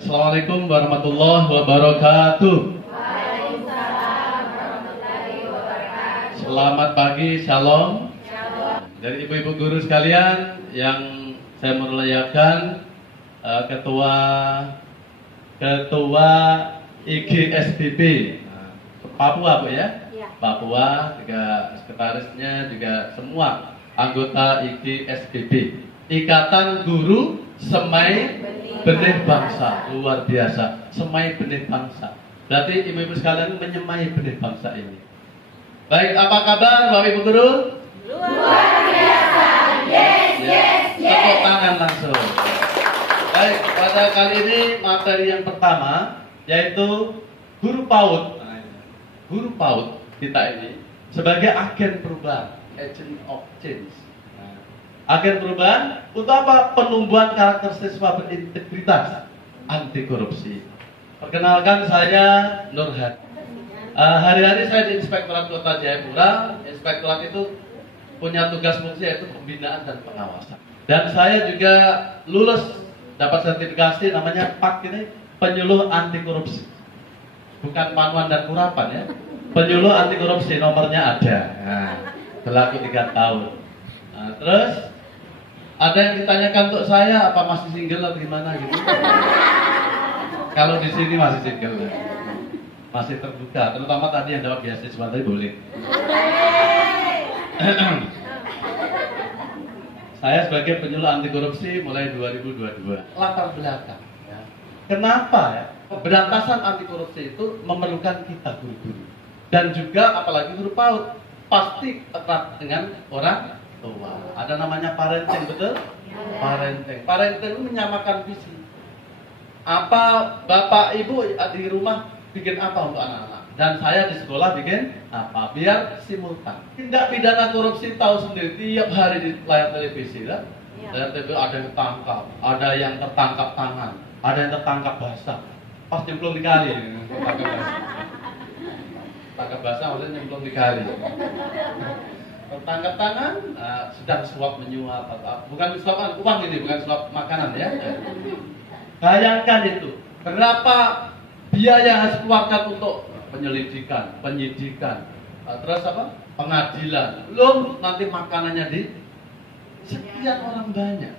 Assalamualaikum warahmatullahi wabarakatuh. Waalaikumsalam warahmatullahi wabarakatuh. Selamat pagi, shalom. Shalom. Dari ibu-ibu guru sekalian yang saya muliakan, ketua IGSBB Papua, Bu ya? Ya. Papua, juga sekretarisnya, juga semua anggota IGSBB, Ikatan Guru Semai Benih Bangsa. Luar biasa, Semai Benih Bangsa. Berarti ibu-ibu sekalian menyemai benih bangsa ini. Baik, apa kabar Bapak Ibu Guru? Luar biasa. Yes. Tepuk tangan langsung. Baik, pada kali ini materi yang pertama yaitu guru PAUD. Guru PAUD kita ini sebagai agen perubahan, agent of change. Agen perubahan untuk apa? Penumbuhan karakter siswa berintegritas, anti korupsi. Perkenalkan, saya Nurhat. Hari-hari saya di Inspektorat Kota Jayapura. Inspektorat itu punya tugas fungsi yaitu pembinaan dan pengawasan. Dan saya juga lulus dapat sertifikasi namanya PAK ini, penyuluh anti korupsi. Bukan panuan dan kurapan ya. Penyuluh anti korupsi, nomornya ada. Nah, berlaku 3 tahun. Nah, terus ada yang ditanyakan untuk saya, apa masih single atau gimana gitu? Kalau di sini masih single, masih terbuka. Terutama tadi yang dapat beasiswa tadi boleh. Saya sebagai penyuluh anti korupsi mulai 2022. Latar belakang. Ya. Kenapa ya? Pemberantasan anti korupsi itu memerlukan kita guru-guru dan juga apalagi guru PAUD pasti erat dengan orang tua. Ada namanya parenting, betul? Parenting. Parenting itu menyamakan visi. Apa bapak ibu di rumah bikin apa untuk anak-anak? Dan saya di sekolah bikin apa? Biar simultan. Tindak pidana korupsi tahu sendiri tiap hari di layar televisi, kan? Layar TV ada yang tertangkap, ada yang tertangkap tangan, ada yang tertangkap basah. Pas nyemplung di kali, tangkap basah maksudnya nyemplung di kali. Tertangkap tangan, sedang suap menyuap, bukan suap uang ini, bukan suap makanan ya. Bayangkan itu, berapa biaya harus keluarkan untuk penyelidikan, penyidikan, terus apa? Pengadilan. Belum nanti makanannya di sekian orang banyak.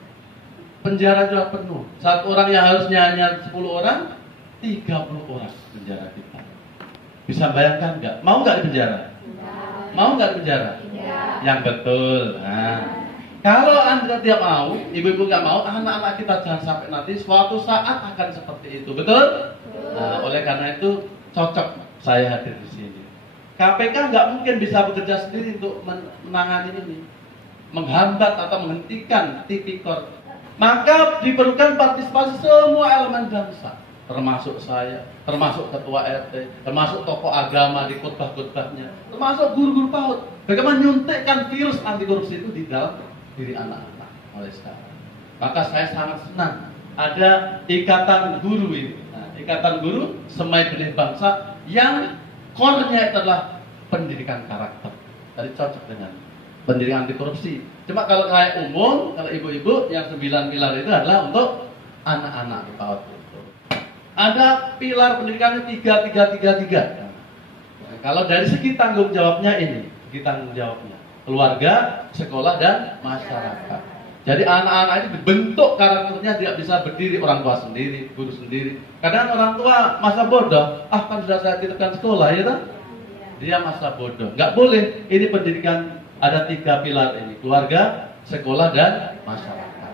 Penjara juga penuh. Satu orang yang harusnya hanya 10 orang, 30 orang penjara kita. Bisa bayangkan nggak? Mau nggak di penjara? Mau nggak di penjara? Yang betul. Nah, kalau Anda tidak mau, ibu-ibu nggak mau, anak-anak kita jangan sampai nanti suatu saat akan seperti itu. Betul? Nah, oleh karena itu cocok saya hadir di sini. KPK nggak mungkin bisa bekerja sendiri untuk menangani ini, menghambat atau menghentikan tipikor. Maka diperlukan partisipasi semua elemen bangsa, termasuk saya, termasuk ketua RT, termasuk tokoh agama di khotbah-khotbahnya, termasuk guru-guru PAUD. Bagaimana nyuntikkan virus anti korupsi itu di dalam diri anak-anak mulai sekarang. Maka saya sangat senang ada ikatan guru ini. Nah, ikatan guru Semai Benih Bangsa yang core-nya adalah pendidikan karakter. Tadi cocok dengan pendidikan anti korupsi. Cuma kalau kayak umum, kalau ibu-ibu yang 9 pilar itu adalah untuk anak-anak di PAUD. Ada pilar pendidikannya 3. Nah, kalau dari segi tanggung jawabnya ini, segi tanggung jawabnya keluarga, sekolah, dan masyarakat. Jadi anak-anak ini dibentuk karakternya tidak bisa berdiri orang tua sendiri, guru sendiri. Kadang orang tua masa bodoh, kan sudah saya titipkan sekolah ya kan? Dia masa bodoh. Nggak boleh. Ini pendidikan ada 3 pilar ini, keluarga, sekolah, dan masyarakat.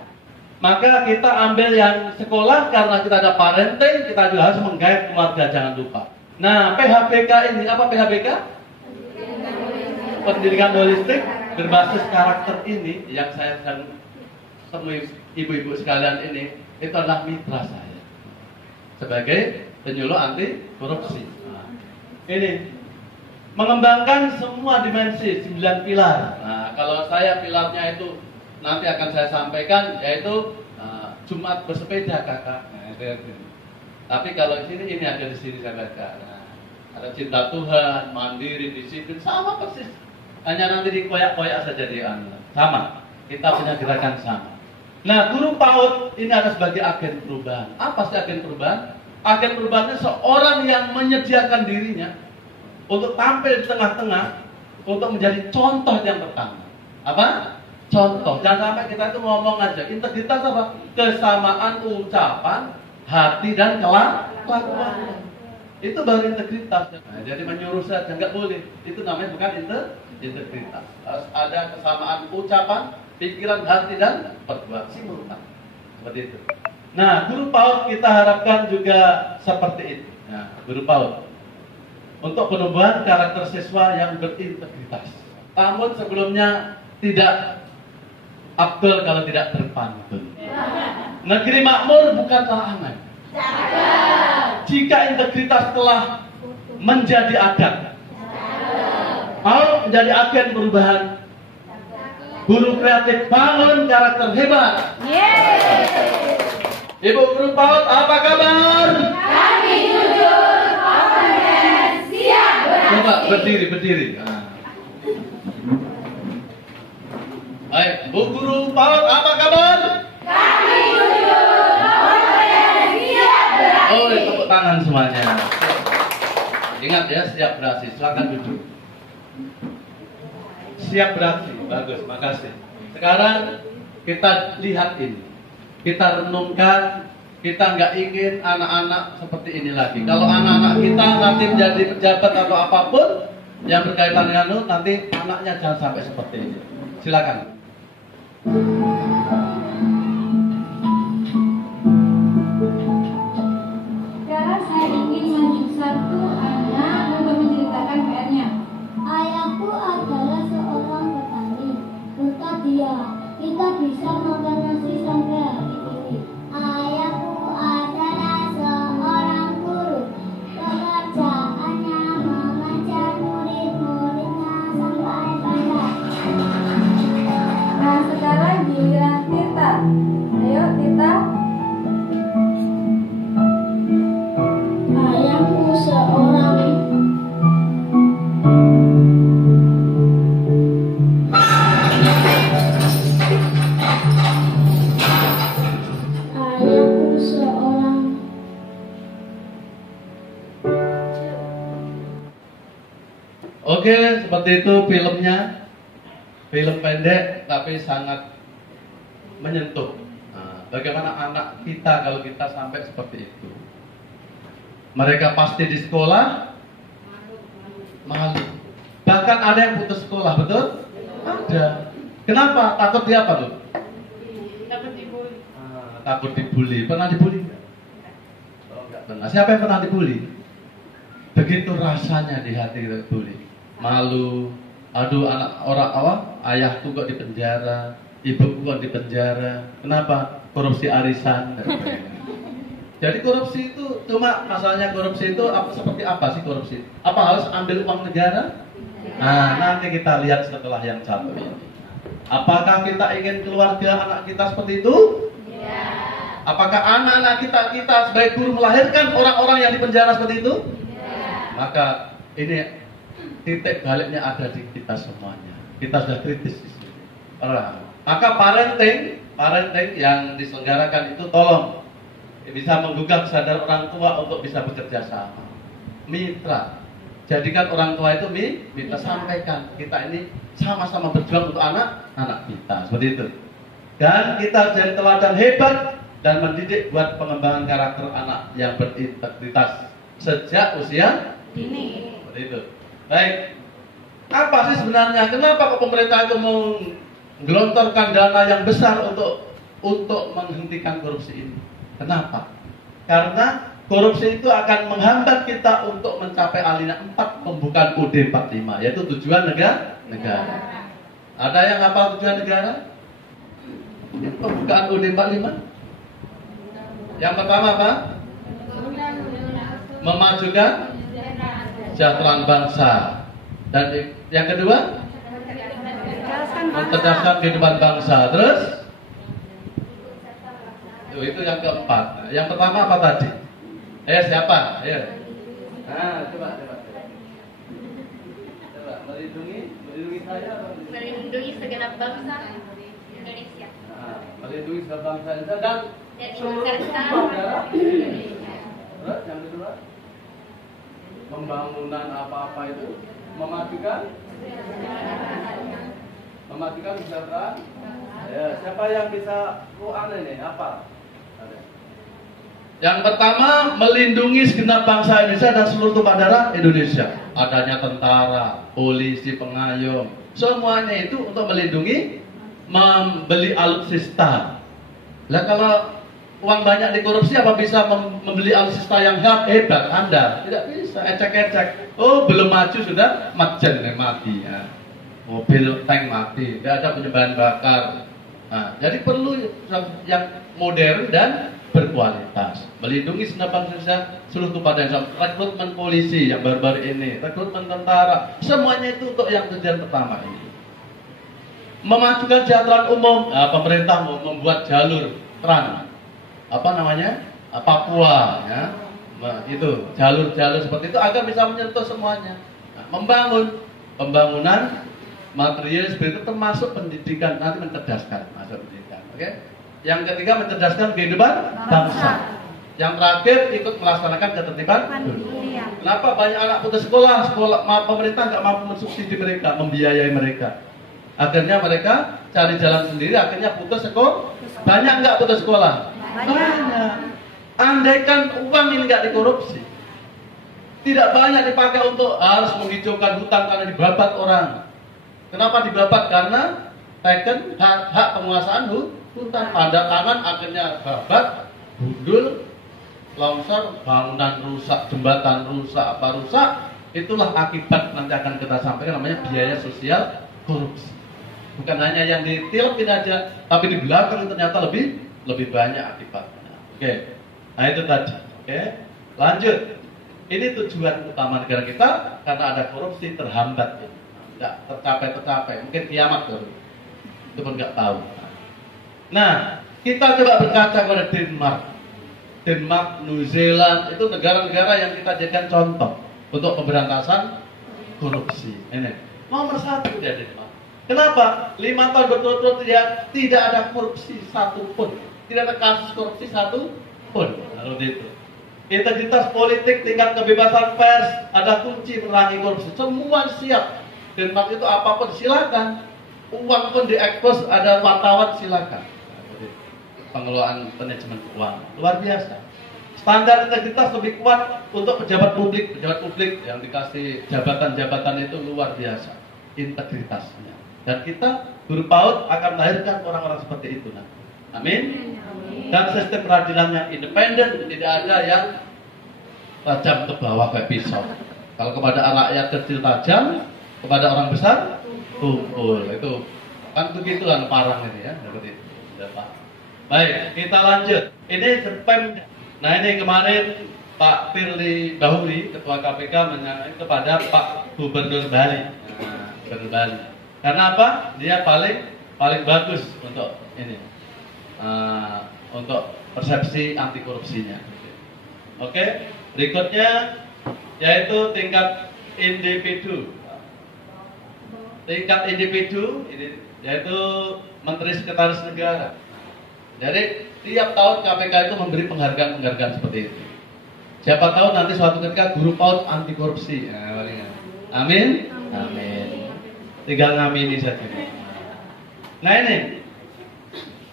Maka kita ambil yang sekolah karena kita ada parenting, kita juga harus menggait keluarga, jangan lupa. Nah, PHBK ini apa PHBK? Pendidikan holistik berbasis karakter ini yang saya sedang temui ibu-ibu sekalian ini, itu adalah mitra saya sebagai penyuluh anti korupsi. Nah, ini mengembangkan semua dimensi 9 pilar. Nah, kalau saya pilarnya itu nanti akan saya sampaikan, yaitu Jumat bersepeda kakak. Nah, itu. Tapi kalau di sini ini ada di sini saya baca. Nah, ada cinta Tuhan, mandiri, disiplin, sama persis. Hanya nanti dikoyak-koyak saja di sama. Kita punya gerakan sama. Nah, guru PAUD ini ada sebagai agen perubahan. Apa sih agen perubahan? Agen perubahannya seorang yang menyediakan dirinya untuk tampil di tengah-tengah untuk menjadi contoh yang pertama. Apa? Contoh. Jangan sampai kita itu ngomong aja. Integritas apa? Kesamaan ucapan, hati dan kelakuan. Itu baru integritas. Nah, jadi menyuruh saja nggak boleh. Itu namanya bukan integritas. Harus ada kesamaan ucapan, pikiran, hati dan perbuatan. Simultan. Seperti itu. Nah, guru PAUD kita harapkan juga seperti itu. Nah, guru PAUD untuk penumbuhan karakter siswa yang berintegritas. Namun sebelumnya tidak Abdul kalau tidak terpantun. Negeri makmur bukanlah aman. Jika integritas telah menjadi adat, mau menjadi agen perubahan, guru kreatif bangun karakter hebat. Ibu guru PAUD, apa kabar? Kami jujur, kompeten, siap beraksi. Coba berdiri. Nah. Baik, Bu Guru PAUD, apa kabar? Kami jujur, kompeten, siap beraksi. Oh, tepuk tangan semuanya. Ingat ya, siap beraksi. Silakan duduk. Siap beraksi, bagus, makasih. Sekarang kita lihat ini. Kita renungkan, kita nggak ingin anak-anak seperti ini lagi. Kalau anak-anak kita nanti menjadi pejabat atau apapun yang berkaitan dengan itu, nanti anaknya jangan sampai seperti ini. Silakan. Sekarang saya ingin menunjuk satu anak untuk menceritakan PR-nya. Ayahku adalah seorang petani. Berkat dia, kita bisa makan nasi sampai hari ini. Ayahku adalah seorang guru. Pekerjaannya mengajar murid-muridnya sampai pandai. Nah, sekarang giliran Tita. Ayo, Tita. Ayahku seorang Ayahku seorang Oke, seperti itu filmnya. Film pendek tapi sangat menyentuh. Nah, bagaimana anak kita kalau kita sampai seperti itu? Mereka pasti di sekolah malu. Bahkan ada yang putus sekolah, betul? Ada. Kenapa? Takut dia apa tuh? Dapat dibully. Takut dibully. Pernah dibully? Oh, enggak pernah. Siapa yang pernah dibully? Begitu rasanya di hati kita dibully. Malu. Aduh, anak orang awam, ayahku kok di penjara, ibuku kok di penjara. Kenapa? Korupsi arisan. Jadi korupsi itu cuma masalahnya korupsi itu seperti apa sih korupsi? Apa harus ambil uang negara? Nah, nanti kita lihat setelah yang satu ini. Apakah kita ingin keluarga anak kita seperti itu? Apakah anak-anak kita sebagai guru melahirkan orang-orang yang di penjara seperti itu? Maka ini titik baliknya ada di kita semuanya. Kita sudah kritis di sini. Maka parenting yang diselenggarakan itu tolong bisa menggugah kesadaran orang tua untuk bisa bekerja sama. Mitra. Jadikan orang tua itu mitra, sampaikan kita ini sama-sama berjuang untuk anak-anak kita. Seperti itu. Dan kita jadi teladan hebat dan mendidik buat pengembangan karakter anak yang berintegritas sejak usia Dini. seperti itu. Baik, apa sih sebenarnya? Kenapa kok pemerintah itu menggelontorkan dana yang besar untuk menghentikan korupsi ini? Kenapa? Karena korupsi itu akan menghambat kita untuk mencapai alinea 4 pembukaan UUD 45, yaitu tujuan negara. Ada yang hafal tujuan negara? Pembukaan UUD 45. Yang pertama apa? Memajukan kesejahteraan bangsa. Dan yang kedua, mencerdaskan kehidupan bangsa. Terus, itu yang keempat. Yang pertama apa tadi? Siapa? Ayo. Nah, coba. Melindungi saya. Melindungi segenap bangsa Indonesia. melindungi segenap bangsa Indonesia dan seluruh serta daerah. Indonesia. Terus yang kedua, pembangunan apa-apa itu memajukan kesejahteraan. Ya, siapa yang bisa ini apa? Ada. Yang pertama, melindungi segenap bangsa Indonesia dan seluruh tumpah darah Indonesia. Adanya tentara, polisi, pengayom, semuanya itu untuk melindungi, membeli alutsista. Lah kalau uang banyak dikorupsi, apa bisa membeli alutsista yang hebat, handal? Tidak bisa, ecek-ecek. Oh, belum maju sudah majen mati ya. Mobil tank mati, tidak ada penyembahan bakar. Nah, jadi perlu yang modern dan berkualitas, melindungi segenap bangsa Indonesia, seluruh tumpah darah, rekrutmen polisi yang baru-baru ini, rekrutmen tentara, semuanya itu untuk yang tujuan pertama ini. Memajukan kesejahteraan umum, pemerintah mau membuat jalur trans, Papua, ya, itu jalur-jalur seperti itu agar bisa menyentuh semuanya. Nah, pembangunan material seperti itu termasuk pendidikan, nanti mencerdaskan masuk pendidikan. Oke? Yang ketiga, mencerdaskan kehidupan bangsa. Yang terakhir, ikut melaksanakan ketertiban dunia. Kenapa banyak anak putus sekolah? Pemerintah nggak mampu mensubsidi mereka, membiayai mereka. Akhirnya mereka cari jalan sendiri, akhirnya putus sekolah. Banyak nggak putus sekolah? Banyak. Andaikan uang ini nggak dikorupsi, tidak banyak dipakai untuk harus menghijaukan hutan karena dibabat orang. Kenapa dibabat? Karena taken hak penguasaan hutan, tanda tangan, akhirnya babat, gundul, longsor, bangunan rusak, jembatan rusak, apa rusak. Itulah akibat nanti akan kita sampaikan, namanya biaya sosial korupsi. Bukan hanya yang ditilpin aja, tapi di belakang ternyata lebih banyak akibatnya. Oke, nah itu tadi. Oke, lanjut. Ini tujuan utama negara kita, karena ada korupsi terhambat. Nggak tercapai, mungkin kiamat baru. Itu pun nggak tahu. Nah, kita coba berkaca pada Denmark, New Zealand, itu negara-negara yang kita jadikan contoh untuk pemberantasan korupsi. Ini nomor 1 dia Denmark. Kenapa? 5 tahun berturut-turut tidak ada korupsi satupun, tidak ada kasus korupsi satupun. Lalu itu. Integritas politik, tingkat kebebasan pers, ada kunci menerangi korupsi. Semua siap. Denmark itu apapun silakan, uang pun diekspos, ada wartawan silakan. Pengelolaan manajemen keuangan luar biasa. Standar integritas lebih kuat untuk pejabat publik yang dikasih jabatan-jabatan itu luar biasa integritasnya. Dan kita guru PAUD akan melahirkan orang-orang seperti itu. Amin. Dan sistem peradilannya independen, tidak ada yang tajam ke bawah kayak pisau. Kalau kepada rakyat kecil tajam, kepada orang besar tumpul. Itu kan begitulah parang ini ya, seperti itu. Baik, kita lanjut. Ini spam. Nah, ini kemarin Pak Firly Bahuri, Ketua KPK, menyampaikan kepada Pak Gubernur Bali. Gubernur Bali. Karena apa? Dia paling bagus untuk ini, untuk persepsi anti korupsinya. Oke, berikutnya yaitu tingkat individu. Tingkat individu ini yaitu Menteri Sekretaris Negara. Jadi tiap tahun KPK itu memberi penghargaan seperti itu. Siapa tahu nanti suatu ketika guru PAUD anti korupsi. Amin. Amin. Tinggal ngamini saja. Nah ini.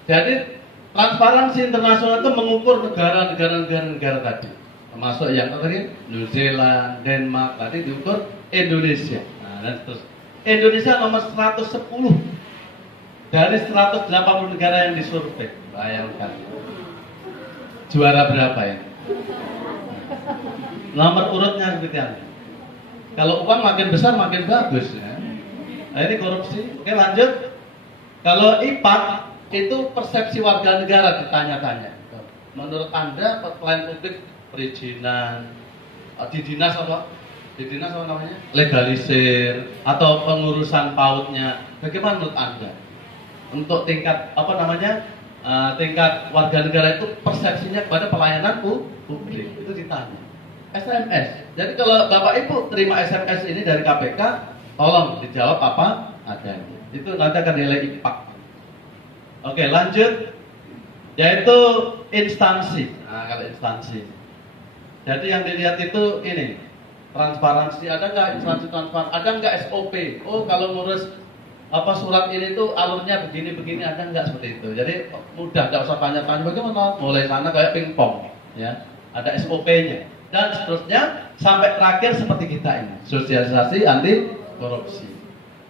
Jadi transparansi internasional itu mengukur negara tadi. Termasuk yang tadi New Zealand, Denmark, tadi diukur Indonesia. Nah, dan terus Indonesia nomor 110 dari 180 negara yang disurvei. Bayangkan. Juara berapa ya? Nomor urutnya seperti apa? Kalau uang makin besar makin bagus ya. Nah, ini korupsi. Oke, lanjut. Kalau IPAK itu persepsi warga negara ditanya-tanya. Menurut Anda pelayan publik perizinan di dinas apa namanya? Legalisir atau pengurusan PAUD-nya. Bagaimana menurut Anda? Untuk tingkat tingkat warga negara itu persepsinya kepada pelayanan publik itu ditanya. SMS. Jadi kalau Bapak Ibu terima SMS ini dari KPK, tolong dijawab apa adanya. Itu nanti akan nilai IPAK. Oke, lanjut. yaitu instansi. Nah, kalau instansi. Jadi yang dilihat itu ini, transparansi. Ada nggak instansi transparan? Ada nggak SOP? Oh, kalau ngurus surat ini tuh alurnya begini-begini, ada nggak seperti itu? Jadi mudah, nggak usah tanya-tanya bagaimana. Mulai sana kayak pingpong, ya. Ada SOP-nya dan seterusnya sampai terakhir seperti kita ini, sosialisasi anti korupsi.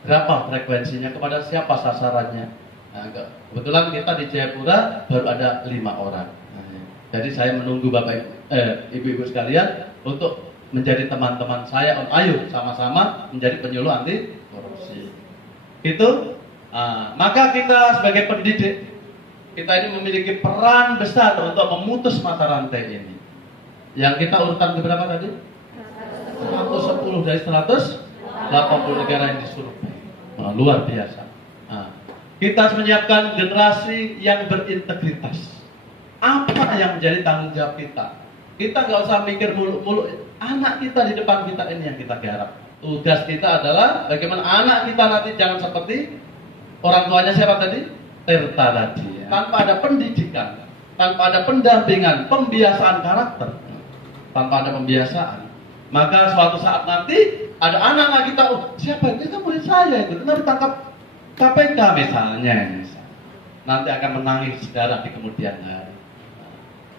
Berapa frekuensinya, kepada siapa sasarannya? Nah, kebetulan kita di Jayapura baru ada 5 orang. Nah, jadi saya menunggu Bapak Ibu-ibu sekalian untuk menjadi teman-teman saya. Ayo sama-sama menjadi penyuluh anti korupsi. Itu, maka kita sebagai pendidik, kita ini memiliki peran besar untuk memutus mata rantai ini. Yang kita urutan berapa tadi? 110 dari 180 negara yang disurvei. Nah, luar biasa. Nah, kita harus menyiapkan generasi yang berintegritas. Apa yang menjadi tanggung jawab kita? Kita nggak usah mikir mulu-mulu. Anak kita di depan kita ini yang kita garap. Tugas kita adalah bagaimana anak kita nanti jangan seperti orang tuanya siapa tadi? Tirta tadi. Ya. Tanpa ada pendidikan, tanpa ada pendampingan, pembiasaan karakter, tanpa ada pembiasaan, maka suatu saat nanti ada anak-anak kita, oh siapa itu? Itu murid saya itu, kenapa ditangkap KPK misalnya. Nanti akan menangis darah di kemudian hari.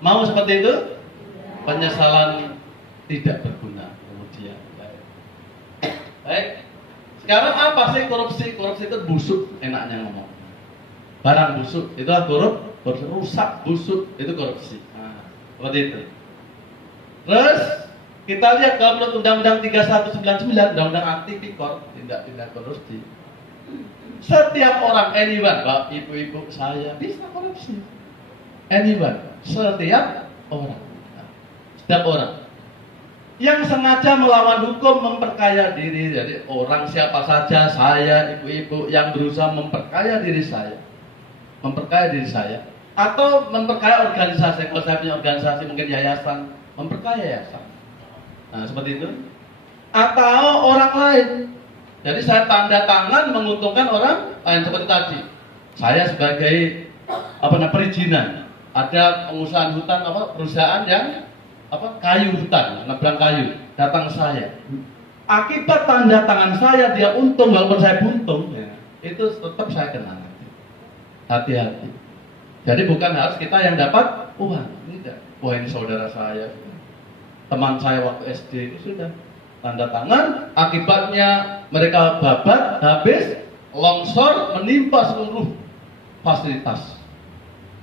Mau seperti itu? Penyesalan tidak berguna kemudian. Baik. Sekarang apa sih korupsi? Korupsi itu busuk, enaknya ngomong. Barang busuk, itulah korupsi. Rusak, busuk, itu korupsi. Nah, seperti itu. Terus kita lihat dalam Undang-Undang 3199, Undang-Undang anti tipikor, tindak korupsi. Setiap orang, anyone, Bapak, Ibu-ibu, saya bisa korupsi. Anyone, setiap orang. Setiap orang yang sengaja melawan hukum, memperkaya diri. Jadi orang siapa saja, saya, ibu-ibu yang berusaha memperkaya diri saya, atau memperkaya organisasi. Kalau saya punya organisasi, mungkin yayasan, memperkaya yayasan. Nah, seperti itu. Atau orang lain. Jadi saya tanda tangan menguntungkan orang lain seperti tadi. Saya sebagai perizinan, ada pengusahaan hutan perusahaan yang kayu hutan, nabrak kayu, datang saya. Akibat tanda tangan saya dia untung walaupun saya buntung, ya, itu tetap saya kena. Hati-hati. Jadi bukan harus kita yang dapat uang, tidak. Wah ini saudara saya, teman saya waktu SD, itu sudah tanda tangan. Akibatnya mereka babat, habis, longsor, menimpa seluruh fasilitas,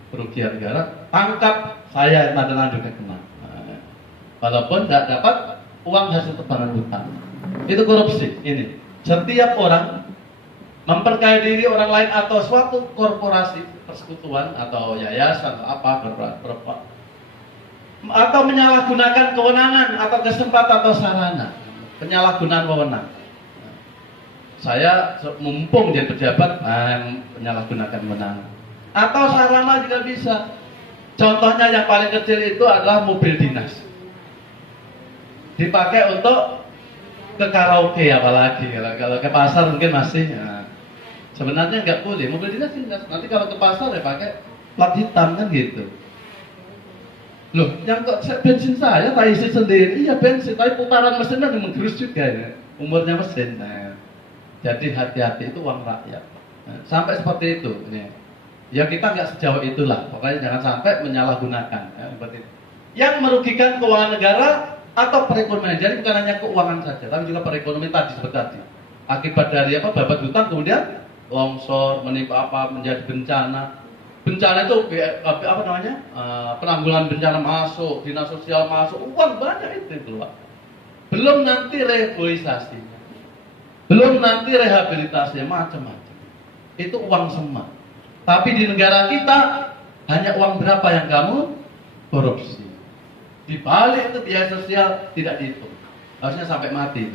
kerugian negara. Tangkap saya, tanda tangan juga kena. Walaupun tidak dapat uang hasil tebaran hutang. Itu korupsi. Ini setiap orang memperkaya diri orang lain atau suatu korporasi, persekutuan atau yayasan atau atau menyalahgunakan kewenangan atau kesempatan atau sarana. Penyalahgunaan wewenang. Saya mumpung jadi pejabat, menyalahgunakan wewenang. Atau sarana juga bisa. Contohnya yang paling kecil itu adalah mobil dinas. Dipakai untuk ke karaoke, apalagi kalau ke pasar mungkin masih. Nah, sebenarnya nggak boleh mobil dinas. Nanti kalau ke pasar ya pakai plat hitam kan gitu. Loh, yang kok bensin saya tak isi sendiri, iya bensin, tapi putaran mesinnya menggerus juga ya. Umurnya mesin. Nah, jadi hati-hati, itu uang rakyat. Nah, sampai seperti itu. Ini. Ya kita nggak sejauh itulah. Pokoknya jangan sampai menyalahgunakan. Ya, seperti itu. Yang merugikan keuangan negara atau perekonomian. Jadi bukan hanya keuangan saja, tapi juga perekonomian tadi seperti tadi. Akibat dari babat hutan kemudian longsor, menimpa menjadi bencana. Bencana itu penanggulangan bencana masuk, dinas sosial masuk, uang banyak itu keluar. Belum nanti reboisasinya, belum nanti rehabilitasinya, macam-macam. Itu uang semua. Tapi di negara kita hanya uang berapa yang kamu korupsi. Di balik itu biaya sosial tidak dihitung. Harusnya sampai mati.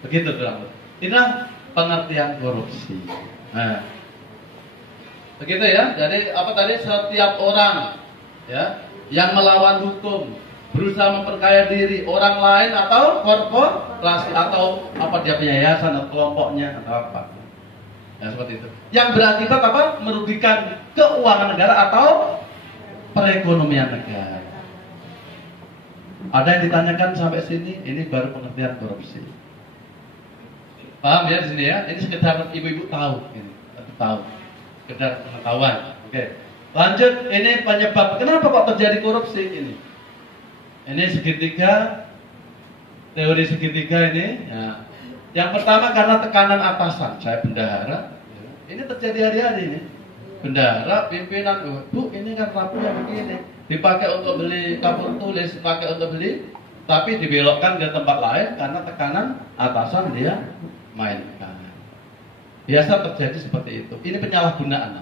Begitu kurang. Inilah pengertian korupsi. Nah, begitu ya. Jadi setiap orang ya yang melawan hukum, berusaha memperkaya diri orang lain atau korporasi atau dia punya yayasan atau kelompoknya atau apa. Nah, seperti itu. Yang berakibat apa? Merugikan keuangan negara atau perekonomian negara. Ada yang ditanyakan sampai sini, ini baru pengertian korupsi. Paham ya di sini ya? Ini sekedar ibu-ibu tahu, ini tahu, sekedar pengetahuan. Oke. Lanjut, ini penyebab kenapa kok terjadi korupsi ini? Ini segitiga, teori segitiga ini. Ya. Yang pertama karena tekanan atasan. Saya bendahara. Ini terjadi hari-hari ini. Bendahara, pimpinan, Bu, ini kan rapuhnya begini. Dipakai untuk beli kapur tulis, dipakai untuk beli, tapi dibelokkan ke tempat lain karena tekanan atasan dia mainkan. Biasa terjadi seperti itu. Ini penyalahgunaan.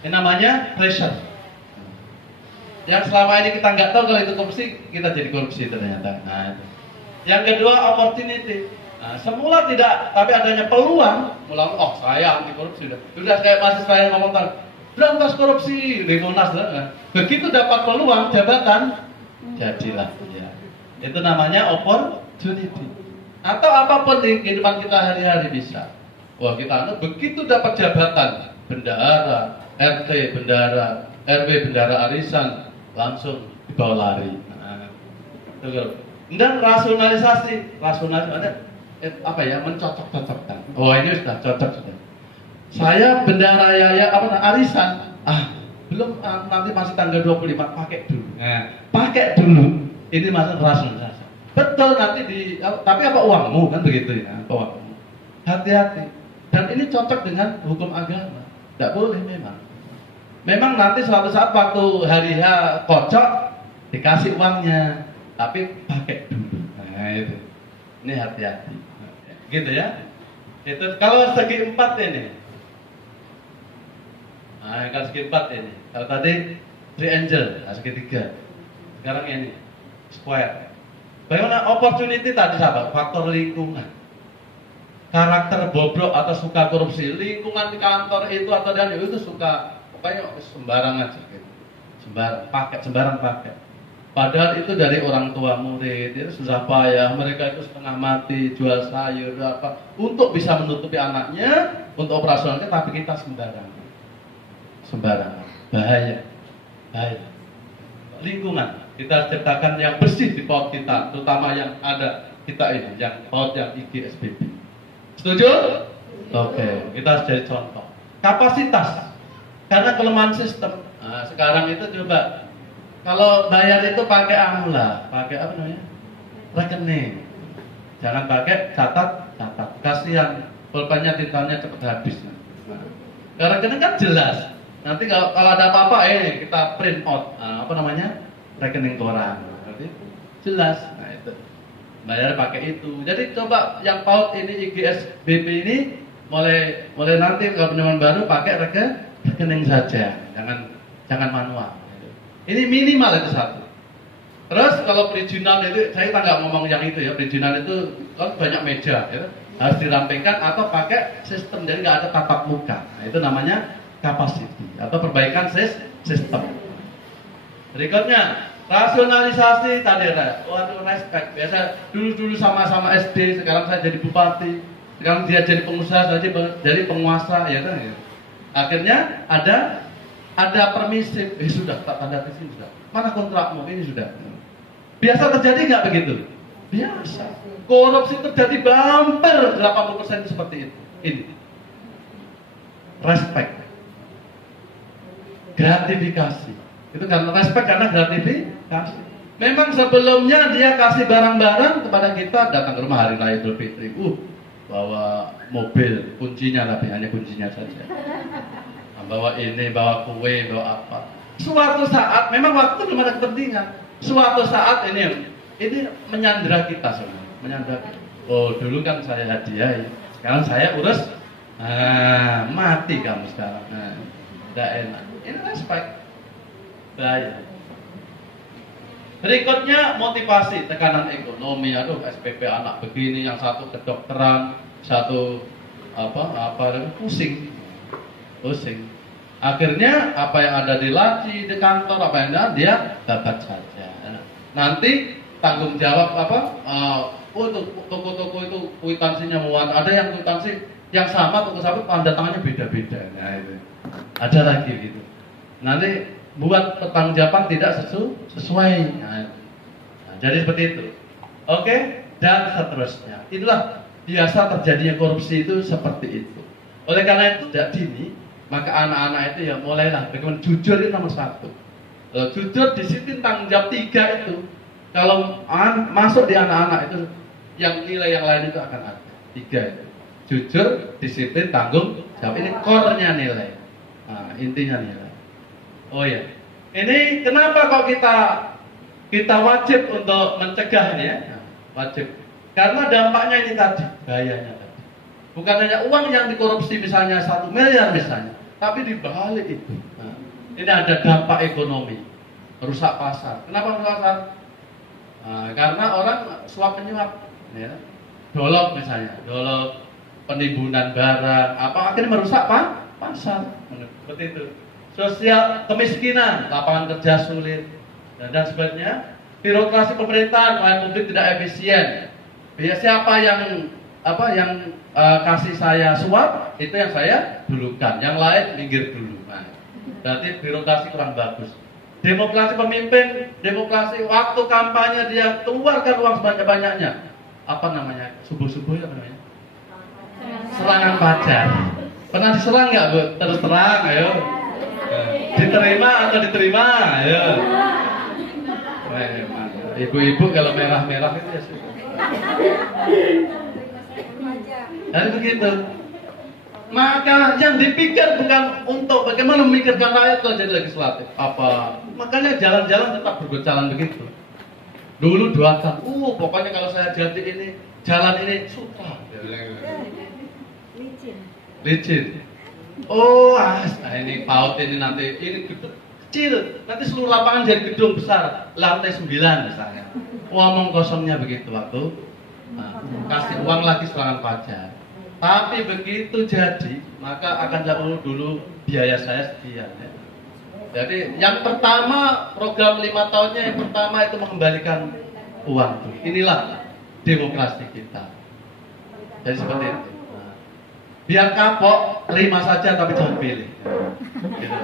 Ini namanya pressure. Yang selama ini kita nggak tahu kalau itu korupsi, kita jadi korupsi ternyata. Nah, itu. Yang kedua opportunity. Nah, semula tidak, tapi adanya peluang. Oh saya anti korupsi sudah kayak mahasiswa yang ngomong tadi, berantas korupsi, di Monas. Begitu dapat peluang jabatan, jadilah ya. Itu namanya opportunity. Atau apapun di kehidupan kita hari-hari bisa. Wah kita begitu dapat jabatan, bendahara, RT bendahara, RW bendahara arisan, langsung dibawa lari. Nah, dan rasionalisasi ada apa ya, mencocok-cocokkan. Oh ini sudah cocok sudah. Saya bendahara ya arisan. Belum nanti masih tanggal 25 pakai dulu. Nah, pakai dulu. Ini masuk rasionalisasi. Betul nanti tapi apa uangmu kan begitu ya, apa uangmu. Hati-hati. Dan ini cocok dengan hukum agama. Tidak boleh memang. Memang nanti suatu saat waktu hari H kocok dikasih uangnya, tapi pakai dulu. Nah itu. Ini hati-hati. Gitu ya. Itu kalau segi 4 ini. Nah, kalau segi 4 ini. Kalau tadi triangle, segitiga. Sekarang ini square. Bagaimana opportunity tadi sahabat? Faktor lingkungan. Karakter bobrok atau suka korupsi, lingkungan di kantor itu atau dan itu suka pokoknya sembarang aja gitu. Sembarang pakai. Padahal itu dari orang tua murid, itu susah payah, mereka itu setengah mati jual sayur apa untuk bisa menutupi anaknya, untuk operasionalnya, tapi kita sembarangan, bahaya. Lingkungan kita ciptakan yang bersih di paut kita, terutama yang ada kita ini, yang paut yang IGSBB. Setuju? Oke, kita harus jadi contoh. Kapasitas, karena kelemahan sistem. Nah, sekarang itu coba, kalau bayar itu pakai amla, pakai apa namanya? Rekening. Jangan pakai catat. Kasihan, pulpennya tintanya cepat habis. Nah, rekening kan jelas. Nanti kalau ada apa-apa, kita print out. Apa namanya? Rekening koran. Berarti jelas. Nah itu. Bayar pakai itu. Jadi coba yang paut ini IGSBB ini mulai nanti kalau pinjaman baru pakai rekening saja, jangan manual. Ini minimal itu satu. Terus kalau perizinan itu saya nggak ngomong yang itu ya, perizinan itu kan banyak meja, ya, harus dirampingkan atau pakai sistem jadi nggak ada tatap muka. Nah, itu namanya capacity atau perbaikan sistem. Berikutnya rasionalisasi tadi ada, waduh respect. Biasa dulu sama-sama SD, sekarang saya jadi bupati, sekarang dia jadi pengusaha, saya jadi penguasa, ya kan? Akhirnya ada permisif, sudah tak tanda tangan sudah. Mana kontrakmu ini sudah? Biasa terjadi nggak begitu? Biasa. Korupsi terjadi hampir 80% seperti itu. Ini respect, gratifikasi. Itu karena respect karena gratifikasi. Memang sebelumnya dia kasih barang-barang kepada kita, datang ke rumah hari raya Idul Fitri, bawa mobil, kuncinya tapi hanya kuncinya saja. Bawa ini, bawa kue, bawa apa. Suatu saat, memang waktu belum ada kepentingan. Suatu saat ini menyandera kita sebenarnya, menyandera kita. Oh dulu kan saya hadiah, sekarang saya urus. Mati kamu sekarang. Tidak enak. Ini respect. Bahaya. Berikutnya motivasi, tekanan ekonomi. Aduh SPP anak begini, yang satu kedokteran, satu pusing. Akhirnya apa yang ada di laci, di kantor, apa yang ada dia dapat saja. Nanti tanggung jawab toko-toko itu kwitansinya muat. Ada yang kwitansi yang sama toko sapi tanda tangannya beda-beda. Nah itu ada lagi gitu. Nanti buat pertanggungjawaban tidak sesuai. Nah, jadi seperti itu. Oke, dan seterusnya. Itulah biasa terjadinya korupsi itu seperti itu. Oleh karena itu sejak dini, maka anak-anak itu ya mulailah bagaimana jujur itu nomor satu. Jujur, disiplin, tanggung jawab 3 itu. Kalau masuk di anak-anak itu, yang nilai yang lain itu akan ada. 3 itu. Jujur, disiplin, tanggung jawab. Ini core-nya nilai. Nah, intinya nilai. Oh ya, ini kenapa kok kita wajib untuk mencegah ini ya? Nah, wajib. Karena dampaknya ini tadi, bahayanya tadi. Bukan hanya uang yang dikorupsi misalnya 1 miliar misalnya, tapi di balik itu. Nah, ini ada dampak ekonomi, rusak pasar. Kenapa rusak pasar? Nah, karena orang suap menyuap, ya. Dolok misalnya, dolok, penimbunan barang, apa akhirnya merusak pasar. Seperti itu. Sosial kemiskinan, lapangan kerja sulit, dan sebagainya. Birokrasi pemerintahan, pelayanan publik tidak efisien. Siapa yang kasih saya suap, itu yang saya dulukan, yang lain minggir dulu. Nah, berarti birokrasi kurang bagus. Demokrasi pemimpin, demokrasi waktu kampanye dia keluarkan uang sebanyak-banyaknya. Apa namanya? Subuh-subuh apa namanya? Serangan pajar. Pernah diserang nggak, Bu? Terus terang, ayo. Diterima atau diterima, ayo. Ibu-ibu kalau merah-merah itu ya sudah. Jadi begitu. Maka yang dipikir bukan untuk bagaimana memikirkan rakyat kalau jadi legislatif. Apa? Makanya jalan-jalan tetap berjalan begitu. Dulu doakan, pokoknya kalau saya jadi ini, jalan ini suka. Licin. Ini paut ini nanti ini kecil, nanti seluruh lapangan jadi gedung besar, lantai 9 misalnya. Ngomong kosongnya begitu waktu. Nah, kasih uang lagi serangan pajar. Tapi begitu jadi, maka akan dulu biaya saya sekian ya. Jadi yang pertama program 5 tahunnya yang pertama itu mengembalikan uang. Inilah demokrasi kita. Jadi seperti itu. Nah, biar kapok, terima saja tapi jangan pilih. Gitu.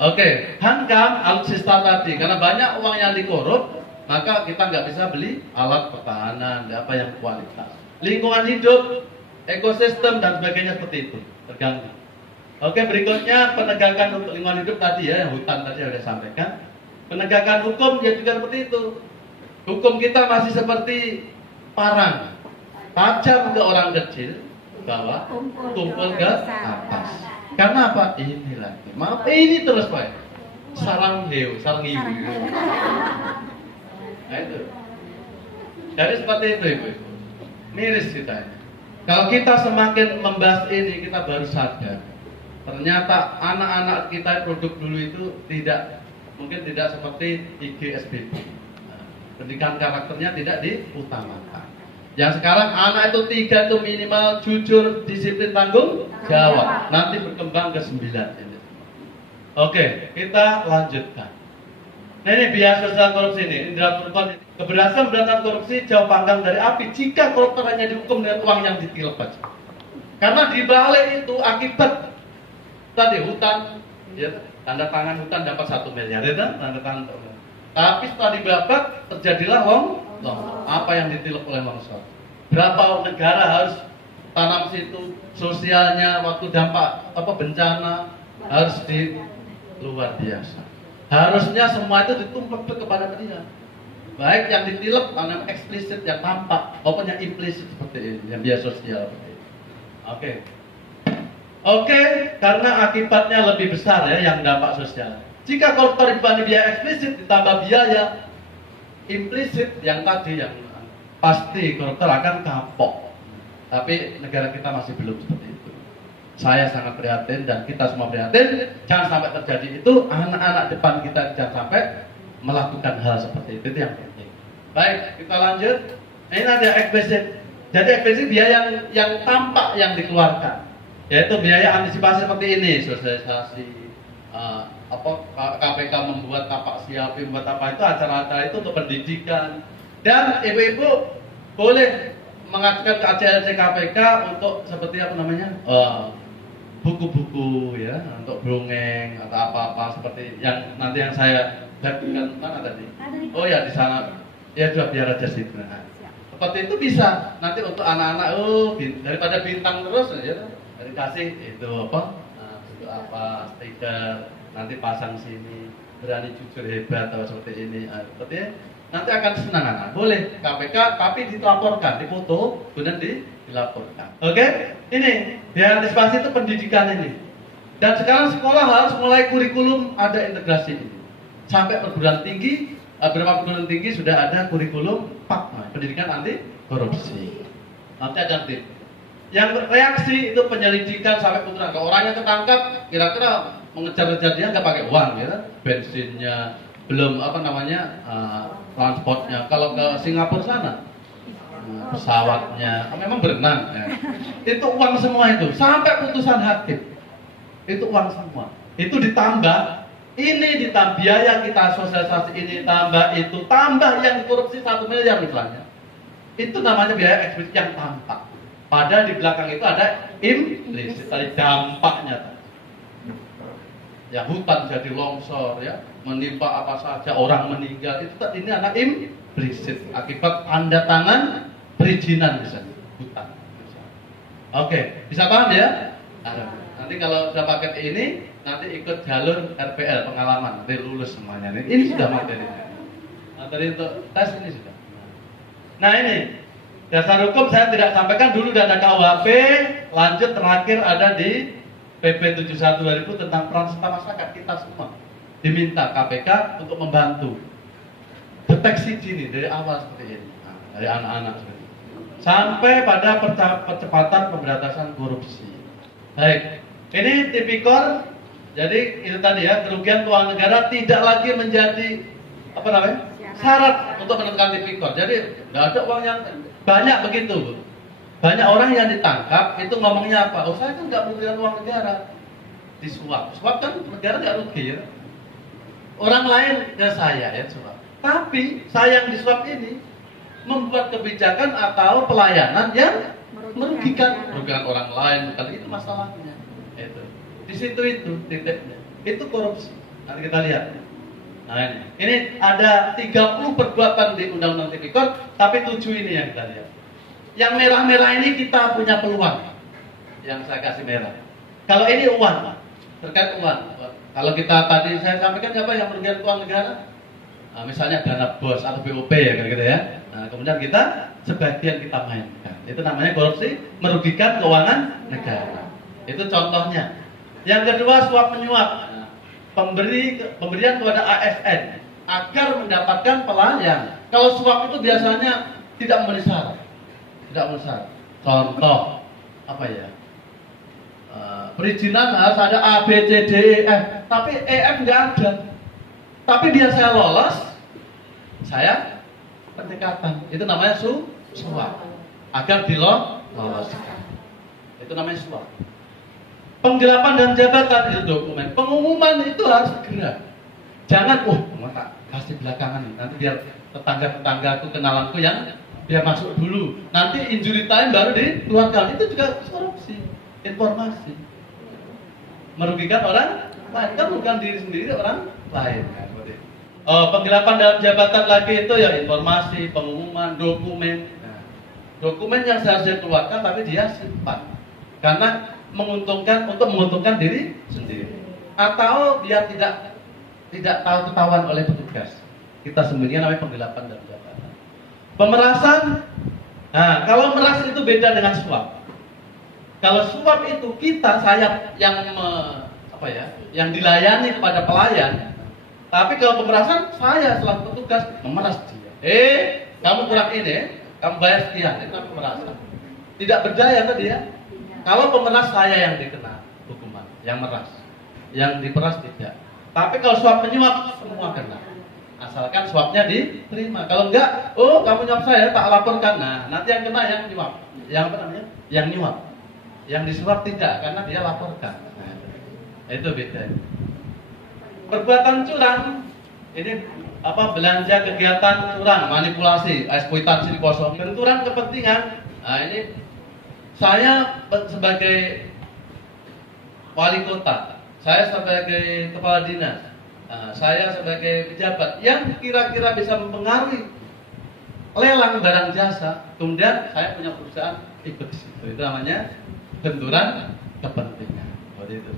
Oke, hankam alutsista tadi karena banyak uang yang dikorup, maka kita nggak bisa beli alat pertahanan, apa yang kualitas. Lingkungan hidup, ekosistem dan sebagainya seperti itu terganggu. Oke, berikutnya penegakan untuk lingkungan hidup tadi ya, yang hutan tadi sudah sampaikan. Penegakan hukum ya juga seperti itu. Hukum kita masih seperti parang, tajam ke orang kecil, bawah, tumpul ke atas. Karena apa? Ini lagi. Maaf, ini terus Pak. Sarang hiu. Nah itu. Jadi seperti itu Ibu. Miris kita. Kalau kita semakin membahas ini, kita baru sadar. Ternyata anak-anak kita produk dulu itu mungkin tidak seperti IGSBB. Nah, pendidikan karakternya tidak diutamakan. Yang sekarang anak itu 3 itu minimal jujur, disiplin, tanggung jawab. Nanti berkembang ke 9 ini. Oke, kita lanjutkan. Nah ini bias sosial korupsi ini. Keberhasilan memberantas korupsi jauh panggang dari api jika koruptor hanya dihukum dengan uang yang ditilep saja. Karena di balik itu akibat tadi hutan, ya, tanda tangan hutan dapat 1 miliar, ya, tanda tangan. Tapi setelah dibabat terjadilah apa yang ditilep oleh longsor. Berapa negara harus tanam situ, sosialnya waktu dampak bencana harus luar biasa. Harusnya semua itu ditumpuk kepada dia. Baik yang ditilep, tanam eksplisit yang tampak, maupun yang implisit seperti ini, yang biaya sosial. Oke, karena akibatnya lebih besar ya yang dampak sosial. Jika koruptor dibanding biaya eksplisit ditambah biaya implisit yang tadi yang pasti koruptor akan kapok. Tapi negara kita masih belum seperti itu. Saya sangat prihatin dan kita semua prihatin. Jangan sampai terjadi itu. Anak-anak depan kita jangan sampai melakukan hal seperti itu yang penting. Baik, kita lanjut. Ini ada eksplisit. Jadi eksplisit biaya yang tampak yang dikeluarkan, yaitu biaya antisipasi seperti ini, sosialisasi. KPK membuat tapak siapi, membuat apa itu acara-acara itu untuk pendidikan. Dan ibu-ibu boleh mengajukan ke ACLC KPK untuk seperti apa namanya, buku-buku ya, untuk dongeng atau apa-apa seperti yang nanti yang saya bagikan mana tadi? Oh ya di sana, ya juga biar aja sih. Nah, seperti itu bisa nanti untuk anak-anak, daripada bintang terus ya, dikasih itu apa? Nah, itu apa? Stiker, nanti pasang sini, berani jujur hebat atau seperti ini, seperti nanti akan senang anak. Boleh KPK tapi dilaporkan, difoto, kemudian dilaporkan. Oke? Ini diantisipasi itu pendidikan ini. Dan sekarang sekolah harus mulai kurikulum ada integrasi ini. Sampai perguruan tinggi, beberapa perguruan tinggi sudah ada kurikulum PAK, pendidikan anti korupsi. Nanti ada tip. Yang reaksi itu penyelidikan sampai putusan. Kalau orangnya ketangkap, kira-kira mengejar-ngejar dia nggak pakai uang, ya, bensinnya belum apa namanya. Transportnya, kalau ke Singapura sana pesawatnya memang berenang ya. Itu uang semua itu sampai putusan hakim itu uang semua itu ditambah biaya kita sosialisasi ini tambah itu tambah yang korupsi 1 miliar misalnya itu namanya biaya eksplisit yang tampak padahal di belakang itu ada implisit tadi dampaknya ya hutan jadi longsor ya menimpa apa saja orang meninggal itu ini anak implisit akibat tanda tangan perizinan misalnya hutan. Oke, bisa paham ya? Nanti kalau sudah paket ini nanti ikut jalur RPL pengalaman nanti lulus semuanya ini sudah materinya. Materi untuk tes ini sudah. Nah ini dasar hukum saya tidak sampaikan dulu dan ada KUHP lanjut terakhir ada di PP 71 2000 tentang peran serta masyarakat kita semua. Diminta KPK untuk membantu deteksi dini dari awal seperti ini, dari anak-anak seperti ini. Sampai pada percepatan pemberantasan korupsi. Baik, ini tipikor. Jadi itu tadi ya, kerugian keuangan negara tidak lagi menjadi apa namanya syarat untuk menentukan tipikor. Jadi nggak ada uang yang banyak begitu. Banyak orang yang ditangkap itu ngomongnya apa? Oh saya kan nggak merugikan uang negara, disuap. Suap kan negara nggak rugi ya. Orang lain ke saya ya suap. Tapi saya yang disuap ini membuat kebijakan atau pelayanan yang merugikan orang lain, bukan itu masalahnya. Itu di situ itu titiknya. Itu korupsi. Nanti kita lihat. Nah ini ada 30 perbuatan di Undang-Undang Tipikor, tapi 7 ini yang kita lihat. Yang merah-merah ini kita punya peluang. Yang saya kasih merah. Kalau ini uang, terkait uang. Kalau kita tadi saya sampaikan apa yang merugikan uang negara? Nah, misalnya dana bos atau BOP ya gitu ya. Nah, kemudian kita sebagian kita mainkan. Itu namanya korupsi merugikan keuangan negara. Itu contohnya. Yang kedua suap menyuap. Nah, pemberian kepada ASN agar mendapatkan pelayan. Kalau suap itu biasanya tidak memenuhi syarat. Tidak memenuhi syarat. Contoh apa ya? Perizinan harus ada A, B, C, D, E, F. Tapi EF nggak ada. Tapi biar saya lolos, saya pendekatan. Itu namanya suap. Agar diloloskan. Itu namanya suap. Penggelapan dan jabatan itu dokumen. Pengumuman itu harus segera. Jangan, tak kasih belakangan nih. Nanti biar tetangga-tetanggaku, kenalanku yang biar masuk dulu. Nanti injury time baru dikeluarkan. Itu juga korupsi. Informasi. Merugikan orang lain, kan bukan diri sendiri, orang lain. Penggelapan dalam jabatan lagi itu ya informasi, pengumuman, dokumen. Dokumen yang seharusnya dikeluarkan tapi dia simpan karena untuk menguntungkan diri sendiri, atau dia tidak tahu ketahuan oleh petugas. Kita sembunyikan, namanya penggelapan dalam jabatan. Pemerasan. Nah, kalau meras itu beda dengan suap. Kalau suap itu saya yang dilayani kepada pelayan. Tapi kalau pemerasan saya selaku petugas memeras dia. Kamu kurang ini, kamu bayar sekian. Itu pemerasan. Tidak berdaya tadi ya. Kalau pemeras saya yang dikena hukuman, yang meras. Yang diperas tidak. Tapi kalau suap menyuap semua kena. Asalkan suapnya diterima. Kalau enggak, kamu nyuap saya tak laporkan. Nah, nanti yang kena yang nyuap. Yang apa namanya? Yang nyuap. Yang disuap tidak, karena dia laporkan. Nah, itu beda. Perbuatan curang ini belanja kegiatan curang, manipulasi, eksploitasi kosong, benturan kepentingan Nah ini saya sebagai wali kota, saya sebagai kepala dinas, saya sebagai pejabat yang kira-kira bisa mempengaruhi lelang barang jasa, kemudian saya punya perusahaan ikut di situ. Itu namanya benturan kepentingan. Seperti itu.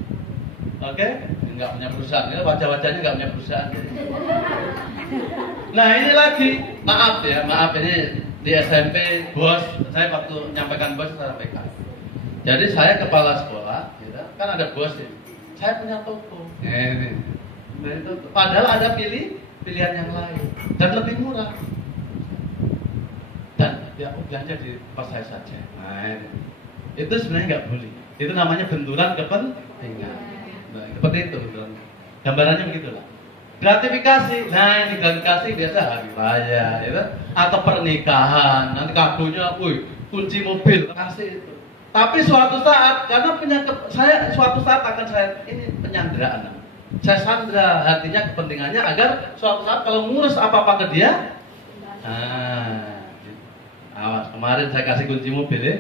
Oke? Nggak punya perusahaan, ya, wajah-wajahnya nggak punya perusahaan. Nah ini lagi, maaf ya, maaf ini di SMP bos, saya waktu menyampaikan bos saya sampaikan. Jadi saya kepala sekolah, gitu, kan ada bos ini. Saya punya toko. Ini. Nah, itu, padahal ada pilihan yang lain dan lebih murah. Dan ya belanja di tempat saya saja. Nah ini. Itu sebenarnya nggak boleh. Itu namanya benturan kepentingan. Nah, seperti itu. Gambarannya begitulah. Gratifikasi. Nah ini gratifikasi biasa hari raya, gitu, atau pernikahan. Nanti kadonya, kunci mobil kasih itu. Tapi suatu saat, karena suatu saat akan saya ini penyanderaan. Saya sandra hatinya, kepentingannya agar suatu saat kalau ngurus apa-apa ke dia, awas kemarin saya kasih kunci mobil ya,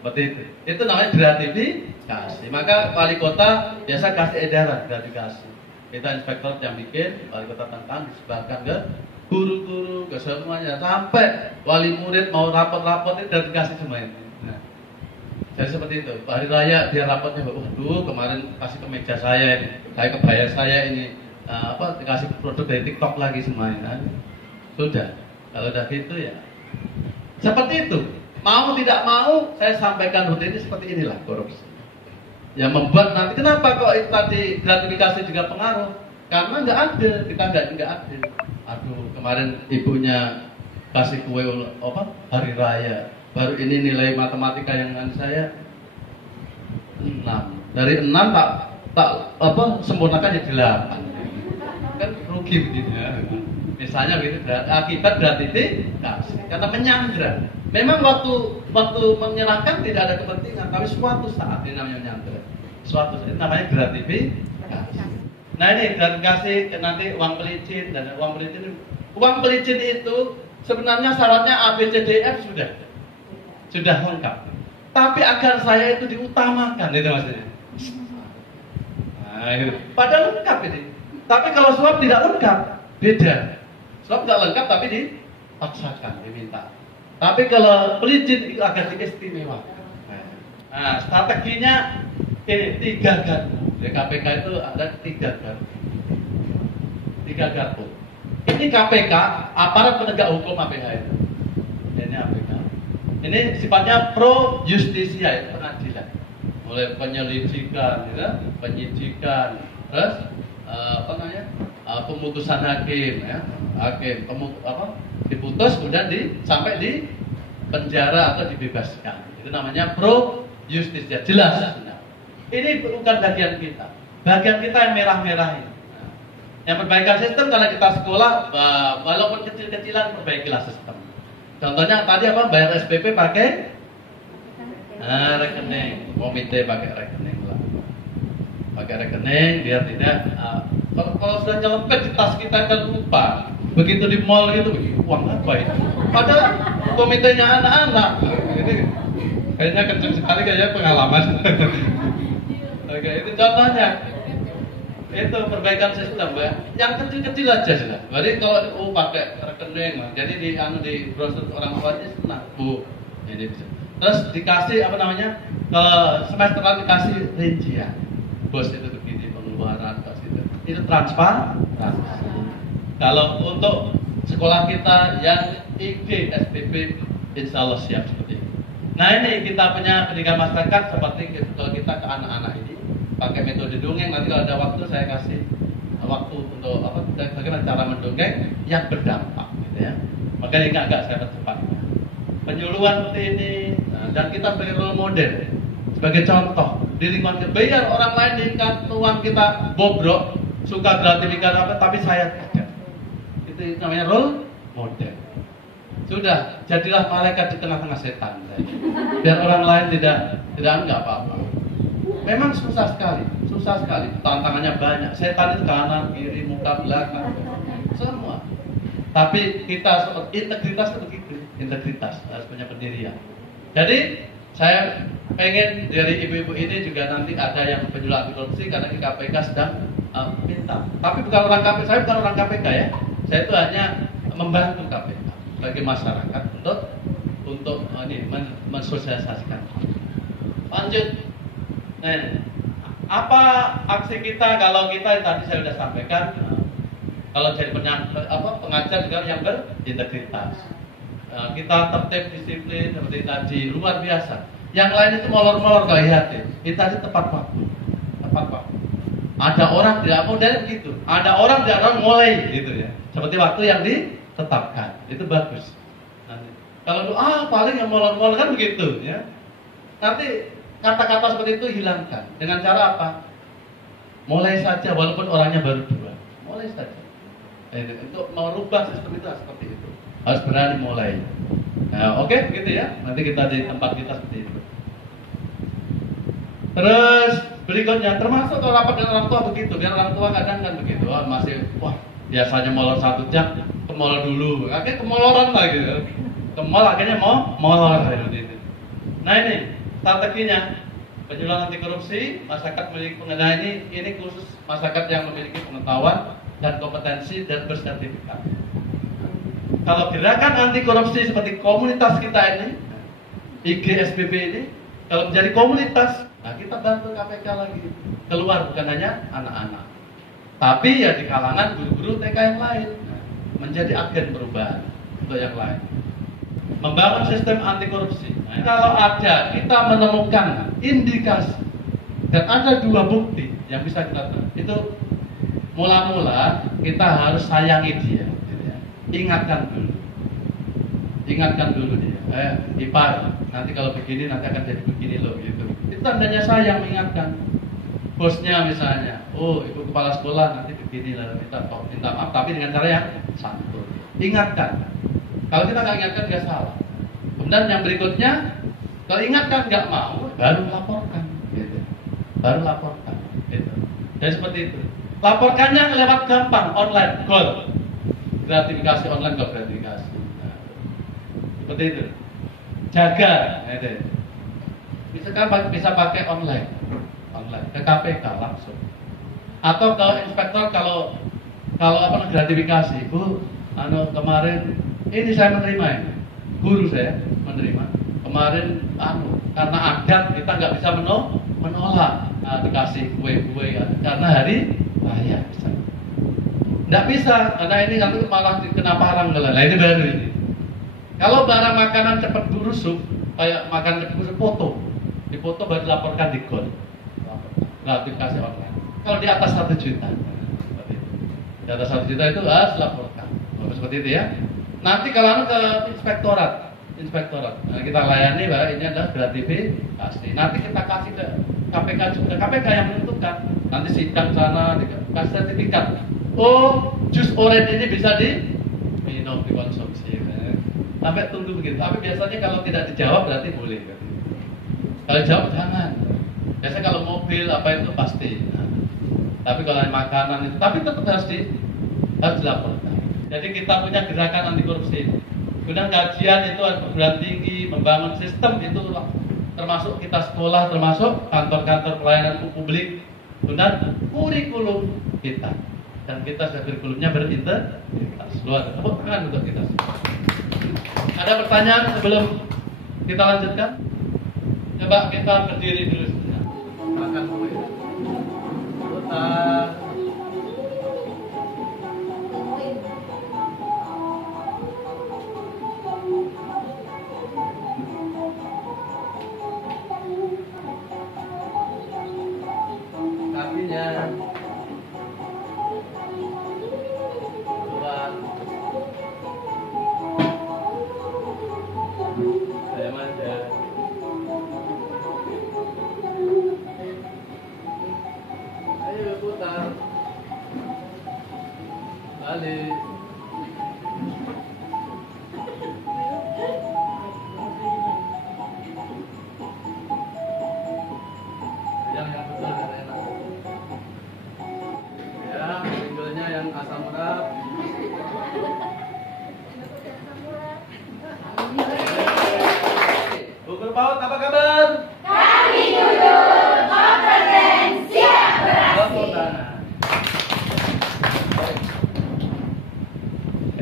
seperti itu. Itu namanya gratifikasi. Maka wali kota biasa kasih edaran gratifikasi. Kita inspektor yang bikin, wali kota tentang disebarkan ke guru-guru, ke semuanya, sampai wali murid mau rapot-rapot itu gratifikasi semua ini. Nah, jadi seperti itu. Hari raya dia rapotnya, waduh kemarin kasih kemeja saya ini, kayak kebaya saya ini, dikasih produk dari TikTok lagi semuanya. Sudah, kalau udah gitu ya. Seperti itu. Mau tidak mau, saya sampaikan rutin ini seperti inilah korupsi. Yang membuat nanti kenapa kok itu tadi gratifikasi juga pengaruh? Karena nggak adil, kita nggak adil. Aduh, kemarin ibunya kasih kue hari raya. Baru ini nilai matematika yang saya 6. Dari 6 tak sempurnakan jadi 8. Kan rugi begitu ya. Misalnya gitu, akibat gratifikasi karena menyandra. Memang waktu menyerahkan tidak ada kepentingan, tapi suatu saat ini namanya menyandra. Suatu saat ini namanya gratifikasi. Nah ini gratifikasi nanti uang pelicin dan uang pelicin itu sebenarnya syaratnya A B C D F sudah lengkap. Tapi agar saya itu diutamakan itu maksudnya. Nah, itu. Padahal lengkap ini. Tapi kalau suap tidak lengkap, beda. Suap tidak lengkap tapi dipaksakan, diminta. Tapi kalau pelicin itu agak diistimewakan. Nah, strateginya ini 3 gardu. Di KPK itu ada 3 gardu. 3 gardu. Ini KPK, aparat penegak hukum APH itu. Ini APK. Ini sifatnya pro justisia, itu pengadilan. Mulai penyelidikan, ya, penyidikan, terus pemutusan hakim, ya. Hakim diputus kemudian sampai di penjara atau dibebaskan. Itu namanya pro justisia, jelas. Ini bukan bagian kita. Bagian kita yang merah-merah ini. Yang perbaikan sistem karena kita sekolah, walaupun kecil-kecilan perbaikilah sistem. Contohnya tadi bayar SPP pakai rekening, komite pakai rekening lah. Pakai rekening biar tidak kalau sudah nyelempet di tas kita kan lupa. Begitu di mall itu uang apa itu? Padahal komitenya anak-anak. Ini kayaknya kenceng sekali kayaknya pengalaman. Oke, itu contohnya. Itu perbaikan sistem, Mbak. Yang kecil-kecil aja sudah. Jadi kalau pakai rekening, jadi di brosur orang tuanya senang, Bu. Ini bisa. Terus dikasih semesteran dikasih rincian. Bos itu begini pengeluaran itu transparansi. Kalau untuk sekolah kita yang IG SPP insya Allah siap seperti itu. Nah ini kita punya pendidikan masyarakat seperti kalau kita ke anak-anak ini pakai metode dongeng. Nanti kalau ada waktu saya kasih waktu untuk bagaimana cara mendongeng yang berdampak, gitu ya. Makanya ini agak saya percepat. Penyuluhan seperti ini, dan kita sebagai role model, sebagai contoh di lingkungan biar orang lain diingat uang kita bobrok, suka gratifikasi tapi saya tidak. Itu namanya role model. Sudah, jadilah malaikat di tengah-tengah setan. Biar orang lain tidak enggak apa-apa. Memang susah sekali. Tantangannya banyak. Setan itu kanan, kiri, muka, belakang, semua. Tapi kita integritas itu begitu. Integritas harus punya pendirian. Jadi saya pengen dari ibu-ibu ini juga nanti ada yang penyuluh anti korupsi karena di KPK sedang minta. Tapi bukan orang KPK, saya bukan orang KPK ya. Saya itu hanya membantu KPK bagi masyarakat untuk mensosialisasikan. Lanjut. Nah, apa aksi kita kalau kita tadi saya sudah sampaikan kalau jadi pengajar juga yang berintegritas. Kita tertib disiplin seperti tadi luar biasa. Yang lain itu molor-molor kelihatan. Kita tadi tepat waktu. Ada orang tidak mau dan begitu. Ada orang tidak mau mulai gitu ya. Seperti waktu yang ditetapkan. Itu bagus. Nanti, kalau paling yang molor-molor kan begitu ya. Nanti kata-kata seperti itu hilangkan. Dengan cara apa? Mulai saja walaupun orangnya baru 2. Mulai saja. Untuk merubah sistem itu seperti itu. Harus berani mulai. Nah, oke, begitu ya. Nanti kita di tempat kita seperti itu. Terus berikutnya, termasuk kalau rapat dengan orang tua begitu. Biar orang tua kadang kan begitu. Biasanya molor 1 jam, ke mall dulu. Akhirnya kemoloran lah gitu. Ke mall akhirnya mau molor gitu. Nah ini strateginya. Penyuluhan anti korupsi, masyarakat memiliki pengetahuan ini khusus masyarakat yang memiliki pengetahuan dan kompetensi dan bersertifikat. Kalau gerakan anti korupsi seperti komunitas kita ini, IGSBB ini, kalau menjadi komunitas, nah kita bantu KPK lagi keluar, bukan hanya anak-anak, tapi ya di kalangan guru-guru TK yang lain, menjadi agen perubahan untuk yang lain. Membangun sistem anti korupsi. Nah, kalau ada kita menemukan indikasi dan ada 2 bukti yang bisa kita terima, itu mula-mula kita harus sayangi dia. Ingatkan dulu dia. Ipar, nanti kalau begini nanti akan jadi begini loh gitu. Itu tandanya sayang, mengingatkan. Bosnya misalnya, ibu kepala sekolah nanti begini lah, minta maaf tapi dengan cara yang santun. Ingatkan. Kalau kita nggak ingatkan nggak salah. Kemudian yang berikutnya, kalau ingatkan nggak mau, baru laporkan. Gitu. Baru laporkan. Gitu. Dan seperti itu. Laporkannya lewat gampang, online, goal. Gratifikasi online nggak gratifikasi. Nah, seperti itu. Jaga. Gitu. Bisa pakai online ke KPK langsung. Atau ke inspektor kalau gratifikasi, Bu, kemarin ini saya menerima ini. Guru saya menerima. Kemarin karena adat kita nggak bisa menolak dikasih kue-kue karena hari raya bisa. Nggak bisa karena ini nanti malah kena parang lah. Nah ini baru ini. Kalau barang makanan cepat busuk kayak makan cepat busuk dipoto baru dilaporkan di GOL. Gratifikasi online. Kalau di atas 1 juta, di atas 1 juta itu harus dilaporkan. Seperti itu ya. Nanti kalau ke inspektorat, nah, kita layani bahwa ini adalah gratifikasi. Nanti kita kasih ke KPK juga, KPK yang menentukan. Nanti sidang sana dikasih sertifikat. Jus orange ini bisa diminum, dikonsumsi. Sampai tunggu begitu. Tapi biasanya kalau tidak dijawab berarti boleh. Kalau jawab jangan. Biasanya kalau mobil apa itu pasti. Nah, tapi kalau makanan itu, tapi tetap harus dilaporkan. Jadi kita punya gerakan anti korupsi. Kemudian kajian itu perguruan tinggi, membangun sistem itu termasuk kita sekolah, termasuk kantor-kantor pelayanan publik. Kemudian kurikulum kita. Dan kita sudah kurikulumnya berintegritas. Luar tepuk tangan untuk kita. Ada pertanyaan sebelum kita lanjutkan? Coba kita berdiri dulu sebentar. Makan dulu ya. Putar. Kakinya. Keluar. Saya manja. Ayo putar. PAUD, apa kabar? Kami jujur, kompeten, siap beraksi. Tepuk tangan.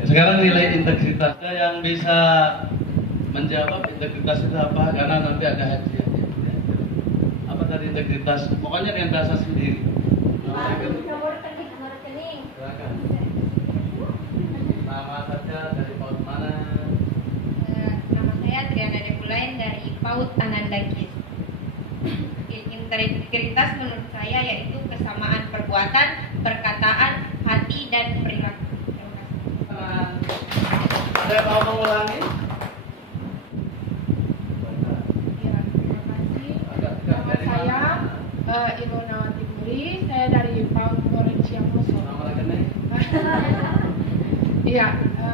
Sekarang nilai integritasnya yang bisa menjawab integritas itu apa? Karena nanti ada hadiahnya. Apa tadi integritas? Pokoknya dengan bahasa sendiri. Nomor rekening. Silakan. Nama saja dari PAUD mana? Nama saya Triana Debulain dari PAUD Ananda Gis. Integritas menurut saya yaitu kesamaan perbuatan, perkataan, hati, dan perilaku. Terima kasih. Ada yang mau mengulangi? Ya, terima kasih. Nama saya Ilona Timuri, saya dari PAUD Korek Ciamoso. Nama rekening? Iya,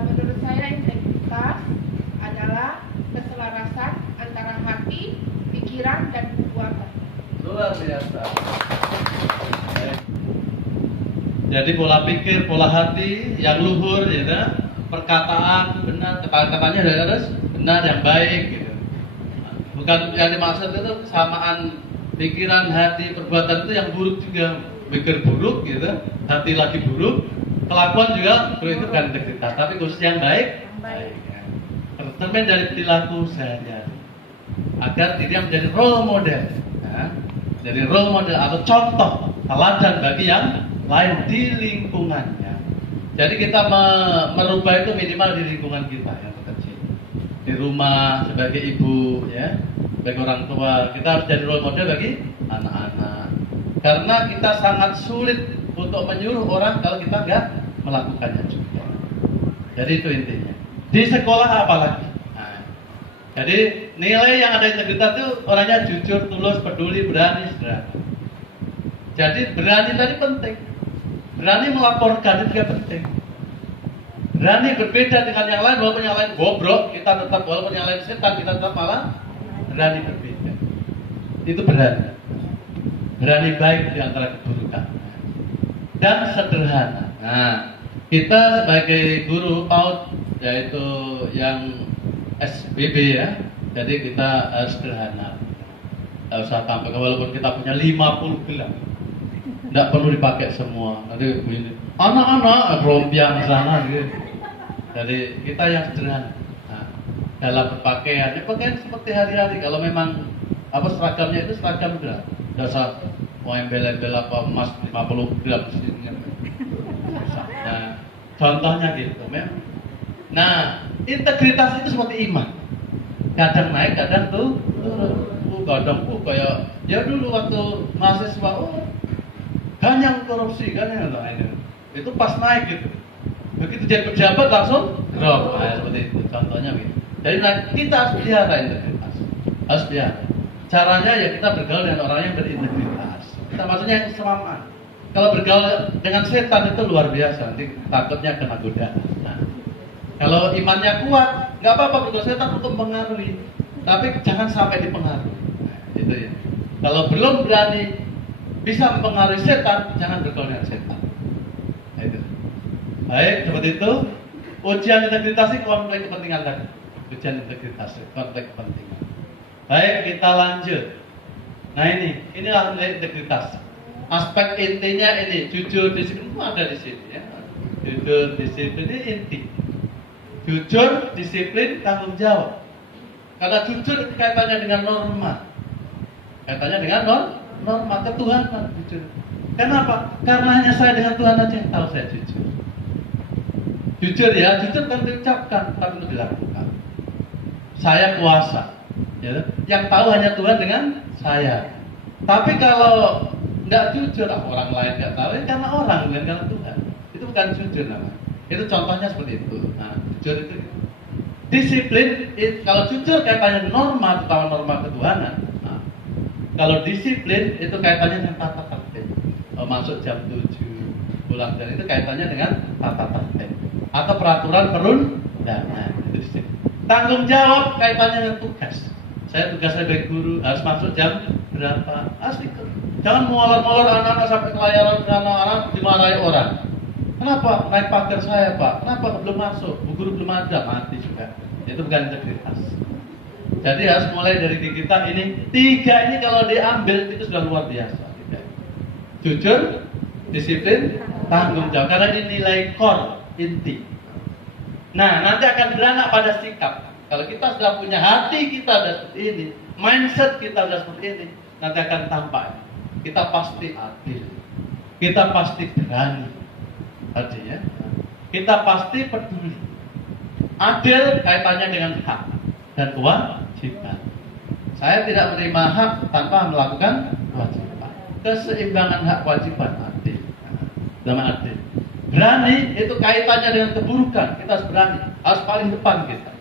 menurut saya integritas adalah keselarasan antara hati, pikiran, dan perbuatan. Luar biasa. Jadi pola pikir, pola hati yang luhur, ya, perkataan benar, kata-katanya harus benar, yang baik, gitu. Bukan yang dimaksud itu kesamaan pikiran, hati, perbuatan itu yang buruk juga, pikir buruk, gitu, hati lagi buruk, kelakuan juga buruk, itu bukan integritas, tapi khusus yang baik. Tercermin dari perilaku sehari-hari agar dirinya menjadi role model, ya. Jadi role model atau contoh teladan bagi yang lain di lingkungannya. Jadi kita merubah itu minimal di lingkungan kita yang terkecil, di rumah sebagai ibu, ya, sebagai orang tua kita harus jadi role model bagi anak-anak. Karena kita sangat sulit untuk menyuruh orang kalau kita nggak melakukannya juga. Jadi itu intinya. Di sekolah apalagi. Nah, jadi nilai yang ada integritas itu orangnya jujur, tulus, peduli, berani, sederhana. Jadi berani tadi penting. Berani melaporkan itu juga penting. Berani berbeda dengan yang lain, walaupun yang lain bobrok, kita tetap, walaupun yang lain setan, kita tetap malah berani berbeda. Itu berani. Berani baik di antara keburukan. Dan sederhana. Nah, kita sebagai guru PAUD, yaitu yang SBB, ya, jadi kita harus sederhana. Tidak usah tampil, walaupun kita punya 50 gelang, tidak perlu dipakai semua. Nanti begini, anak-anak rompiang di sana, gitu. Jadi kita yang sederhana. Nah, dalam berpakaian, ya pakaian seperti hari-hari. Kalau memang apa seragamnya itu seragam udah, tidak usah mau embel-embel apa emas 50 gram di sini. Nah, contohnya gitu, memang. Nah, integritas itu seperti iman. Kadang naik, kadang turun. Kadang kayak ya dulu waktu mahasiswa, ganyang korupsi, ganyang ini. Itu pas naik gitu. Begitu jadi pejabat langsung drop. Nah, seperti itu contohnya gitu. Jadi kita harus pelihara integritas. Harus pelihara. Caranya ya kita bergaul dengan orang yang berintegritas. Kita maksudnya yang selamat. Kalau bergaul dengan setan itu luar biasa, nanti takutnya kena godaan. Nah, kalau imannya kuat, nggak apa-apa bergaul setan untuk mempengaruhi, tapi jangan sampai dipengaruhi. Nah, itu ya. Kalau belum berani bisa mempengaruhi setan, jangan bergaul dengan setan. Nah, itu. Baik, seperti itu. Ujian integritas itu konflik kepentingan tadi. Ujian integritas, konflik kepentingan. Baik, kita lanjut. Nah inilah nilai integritas. Aspek intinya ini, jujur, disiplin itu ada di sini, ya. Jujur, disiplin ini inti. Jujur, disiplin, tanggung jawab. Karena jujur itu kaitannya dengan norma. Kaitannya dengan norma ketuhanan, jujur. Kenapa? Karena hanya saya dengan Tuhan saja yang tahu saya jujur. Jujur ya, jujur kan diucapkan, tapi itu dilakukan. Saya kuasa, ya. Yang tahu hanya Tuhan dengan saya. Tapi kalau tidak jujur, orang lain tidak tahu, ya karena orang, bukan karena Tuhan. Itu bukan jujur namanya. Itu contohnya seperti itu. Nah, jujur itu. Disiplin, kalau jujur kaitannya norma, terutama norma ketuhanan. Nah, kalau disiplin itu kaitannya dengan tata tertib. Masuk jam 7, pulang jam itu kaitannya dengan tata tertib atau peraturan perundangan. Tanggung jawab kaitannya dengan tugas. Saya tugas sebagai guru harus masuk jam berapa? Harus ikut. Jangan molor-molor anak-anak sampai kelayaran anak-anak dimarahi orang. Kenapa naik pagar saya, Pak? Kenapa belum masuk? Bu guru belum ada, mati juga. Itu bukan integritas. Jadi harus mulai dari diri kita ini. 3 ini kalau diambil itu sudah luar biasa. Jujur, disiplin, tanggung jawab. Karena ini nilai core, inti. Nah, nanti akan beranak pada sikap. Kalau kita sudah punya hati kita sudah seperti ini, mindset kita sudah seperti ini, nanti akan tampak. Kita pasti adil. Kita pasti berani. Artinya, kita pasti peduli. Adil kaitannya dengan hak dan kewajiban. Saya tidak menerima hak tanpa melakukan kewajiban. Keseimbangan hak kewajiban adil. Nama adil. Berani itu kaitannya dengan keburukan. Kita harus berani, harus paling depan kita.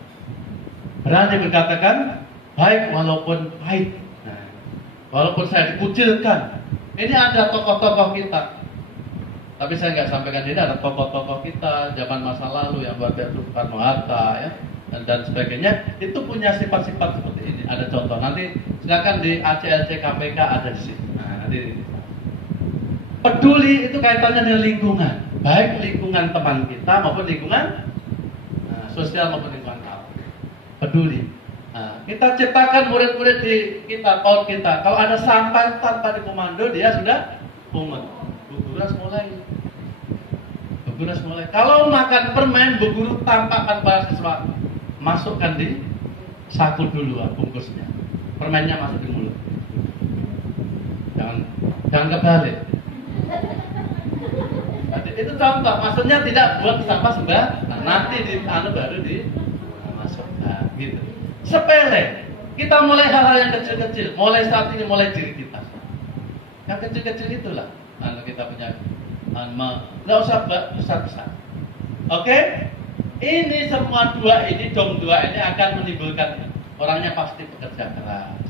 Berani berkatakan baik walaupun pahit. Nah, walaupun saya dikucilkan. Ini ada tokoh-tokoh kita. Tapi saya nggak sampaikan ini ada tokoh-tokoh kita zaman masa lalu yang luar biasa, Soekarno Hatta ya dan sebagainya. Itu punya sifat-sifat seperti ini. Ada contoh. Nanti silakan di ACLC KPK ada di sini. Peduli itu kaitannya dengan lingkungan, baik lingkungan teman kita maupun lingkungan sosial maupun lingkungan kampus. Peduli. Kita ciptakan murid-murid di kita, kaum kita. Kalau ada sampah tanpa dikomando, dia sudah pungut. Bu Guru mulai. Bu Guru mulai. Kalau makan permen, Bu Guru tampakkan pada sesuatu. Masukkan di saku dulu bungkusnya. Permennya masuk di mulut. Jangan kebalik. Itu contoh, maksudnya tidak buat sampah sembarangan. Nanti di baru masukkan gitu. Sepele. Kita mulai hal-hal yang kecil-kecil. Mulai saat ini, mulai diri kita. Yang kecil-kecil itulah. Kita punya nggak usah besar-besar. Oke? Ini semua dom dua ini akan menimbulkan orangnya pasti bekerja keras.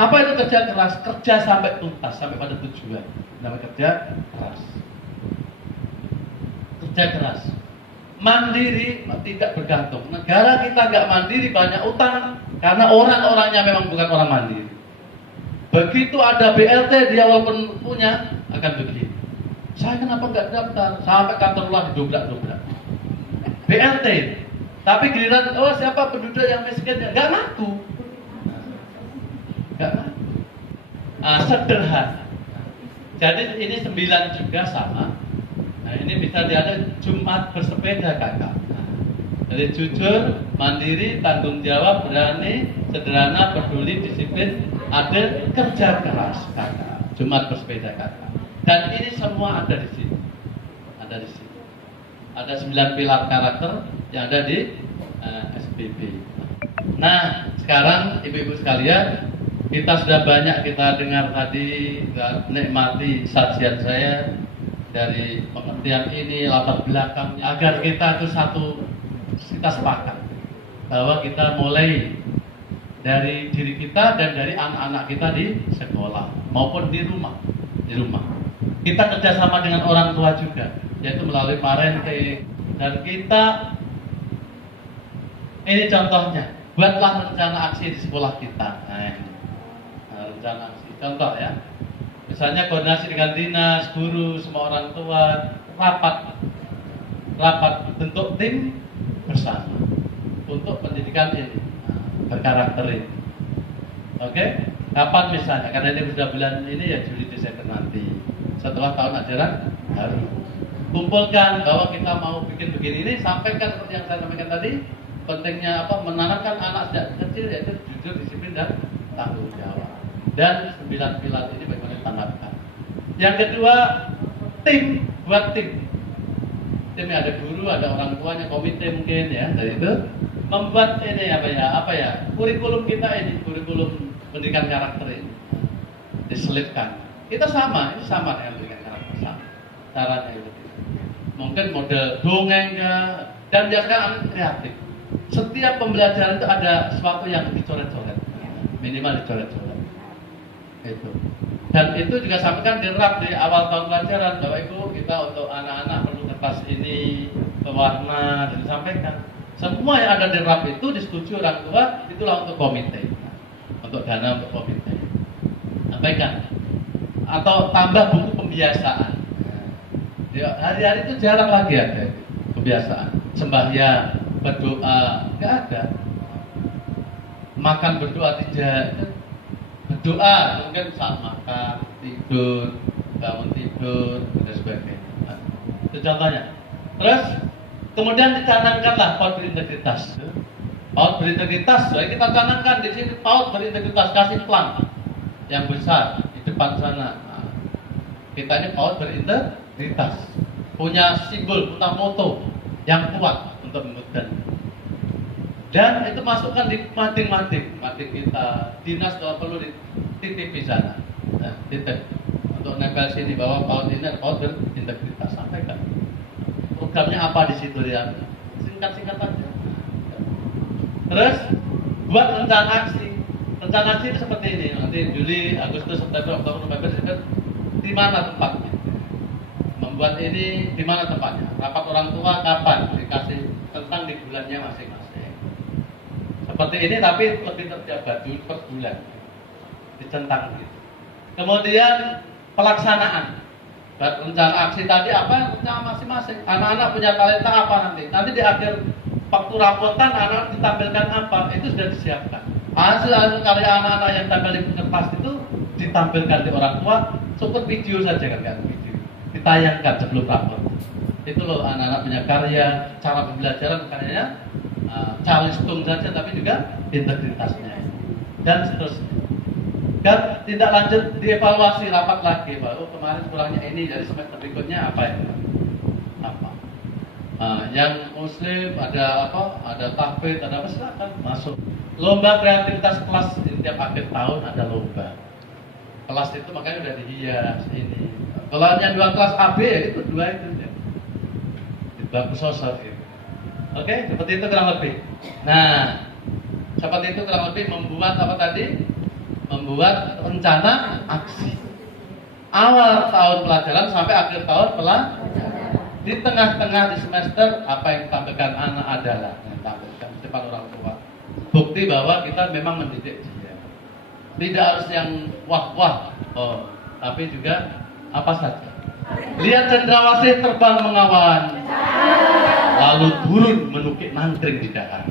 Apa itu kerja keras? Kerja sampai tuntas, sampai pada tujuan. Namanya kerja keras. Kerja keras. Mandiri, tidak bergantung. Negara kita nggak mandiri, banyak utang karena orang-orangnya memang bukan orang mandiri. Begitu ada BLT, dia walaupun punya akan begini. Saya kenapa nggak daftar? Sampai kantor luar didobrak-dobrak. BLT. Tapi giliran, siapa penduduk yang miskin? Nggak ngaku. Nggak ngaku. Sederhana. Jadi ini 9 juga sama. Nah ini bisa diada Jumat bersepeda kakak. Jadi jujur, mandiri, tanggung jawab, berani, sederhana, peduli, disiplin, adil, kerja keras kakak. Jumat bersepeda kakak. Dan ini semua ada di sini. Ada di sini. Ada 9 pilar karakter yang ada di SPB. Nah sekarang ibu-ibu sekalian, kita sudah banyak kita dengar tadi, kita nikmati sajian saya dari pengertian ini, latar belakangnya, agar kita itu kita sepakat bahwa kita mulai dari diri kita dan dari anak-anak kita di sekolah maupun di rumah. Kita kerjasama dengan orang tua juga, yaitu melalui parenting, dan kita ini contohnya, buatlah rencana aksi di sekolah kita. Rencana aksi, contoh ya. Misalnya koordinasi dengan dinas, guru, semua orang tua, rapat bentuk tim bersama untuk pendidikan ini, berkarakter ini. Oke? Kapan misalnya? Karena ini sudah bulan ini ya Juli Desember nanti. Setelah tahun ajaran baru. Kumpulkan bahwa kita mau bikin begini ini, sampaikan seperti yang saya sampaikan tadi. Pentingnya apa? Menanamkan anak sejak kecil yaitu jujur, disiplin dan tanggung jawab. Dan 9 pilar ini bagaimana ditangkapkan. Yang kedua, buat tim. Timnya ada guru, ada orang tuanya, komite mungkin ya. Dari itu membuat ini apa ya? Kurikulum kita ini, kurikulum pendidikan karakter ini diselipkan. Kita sama dengan pendidikan karakter sama. Caranya itu. Mungkin model dongengnya dan biasakan kreatif. Setiap pembelajaran itu ada sesuatu yang dicoret-coret. Minimal dicoret-coret. Itu. Dan itu juga sampaikan dirap di awal tahun pelajaran bahwa itu kita untuk anak-anak perlu kertas ini berwarna dan disampaikan. Semua yang ada di rap itu disetujui orang tua, itulah untuk komite, untuk dana untuk komite. Sampaikan. Atau tambah buku pembiasaan. Hari-hari itu jarang lagi ada kebiasaan. Sembahyang, berdoa, nggak ada. makan berdoa tidak. Berdoa mungkin saat makan, tidur, bangun tidur, dan sebagainya. Nah, itu contohnya. Terus kemudian dicanangkanlah PAUD berintegritas. PAUD berintegritas, jadi kita canangkan di sini PAUD berintegritas, kasih pelang yang besar di depan sana. Nah, kita ini PAUD berintegritas, punya simbol, punya moto yang kuat untuk memegang. Dan itu masukkan di mading kita, dinas kalau perlu dititip di sana. Nah, titip untuk nempel sini bahwa PAUD ini adalah PAUD berintegritas, sampaikan. Programnya apa di situ ya? Singkat-singkat aja. Terus buat rencana aksi. Rencana aksi itu seperti ini. Nanti Juli, Agustus, September, Oktober, November, Desember. Di mana tempatnya? Membuat ini di mana tempatnya? Rapat orang tua kapan? Dikasih tentang di bulannya masing-masing. Seperti ini tapi lebih terjabat dulu per bulan. Dicentang gitu. Kemudian pelaksanaan. Rencana aksi tadi apa? Rencana masing-masing. Anak-anak punya talenta apa nanti? Nanti di akhir waktu rapotan anak ditampilkan apa? Itu sudah disiapkan. Hasil karya anak-anak yang tampil di kertas itu ditampilkan di orang tua. Cukup video saja kan video. Ditayangkan sebelum rapor. Itu loh anak-anak punya karya, cara pembelajaran karyanya calistung saja tapi juga integritasnya. Dan seterusnya. Dan tidak lanjut dievaluasi rapat lagi, baru kemarin kurangnya ini, jadi semester berikutnya apa ya? Apa? Yang muslim ada apa? Ada tahfidz, ada apa? Silakan masuk. Lomba kreativitas kelas setiap akhir tahun ada lomba. Kelas itu makanya udah dihias ini. Kalau hanya 2 kelas AB ya itu 2 itu ya. Bagus sosok gitu. Oke, seperti itu kurang lebih. Nah, seperti itu kurang lebih membuat apa tadi? Membuat rencana aksi awal tahun pelajaran sampai akhir tahun pelajaran. Di tengah-tengah di semester apa yang ditampilkan anak adalah yang ditampilkan di depan orang tua. Bukti bahwa kita memang mendidik dia. Tidak harus yang wah-wah, tapi juga apa saja. Lihat cendrawasih terbang mengawan, lalu turun menukik nangkring di dahan.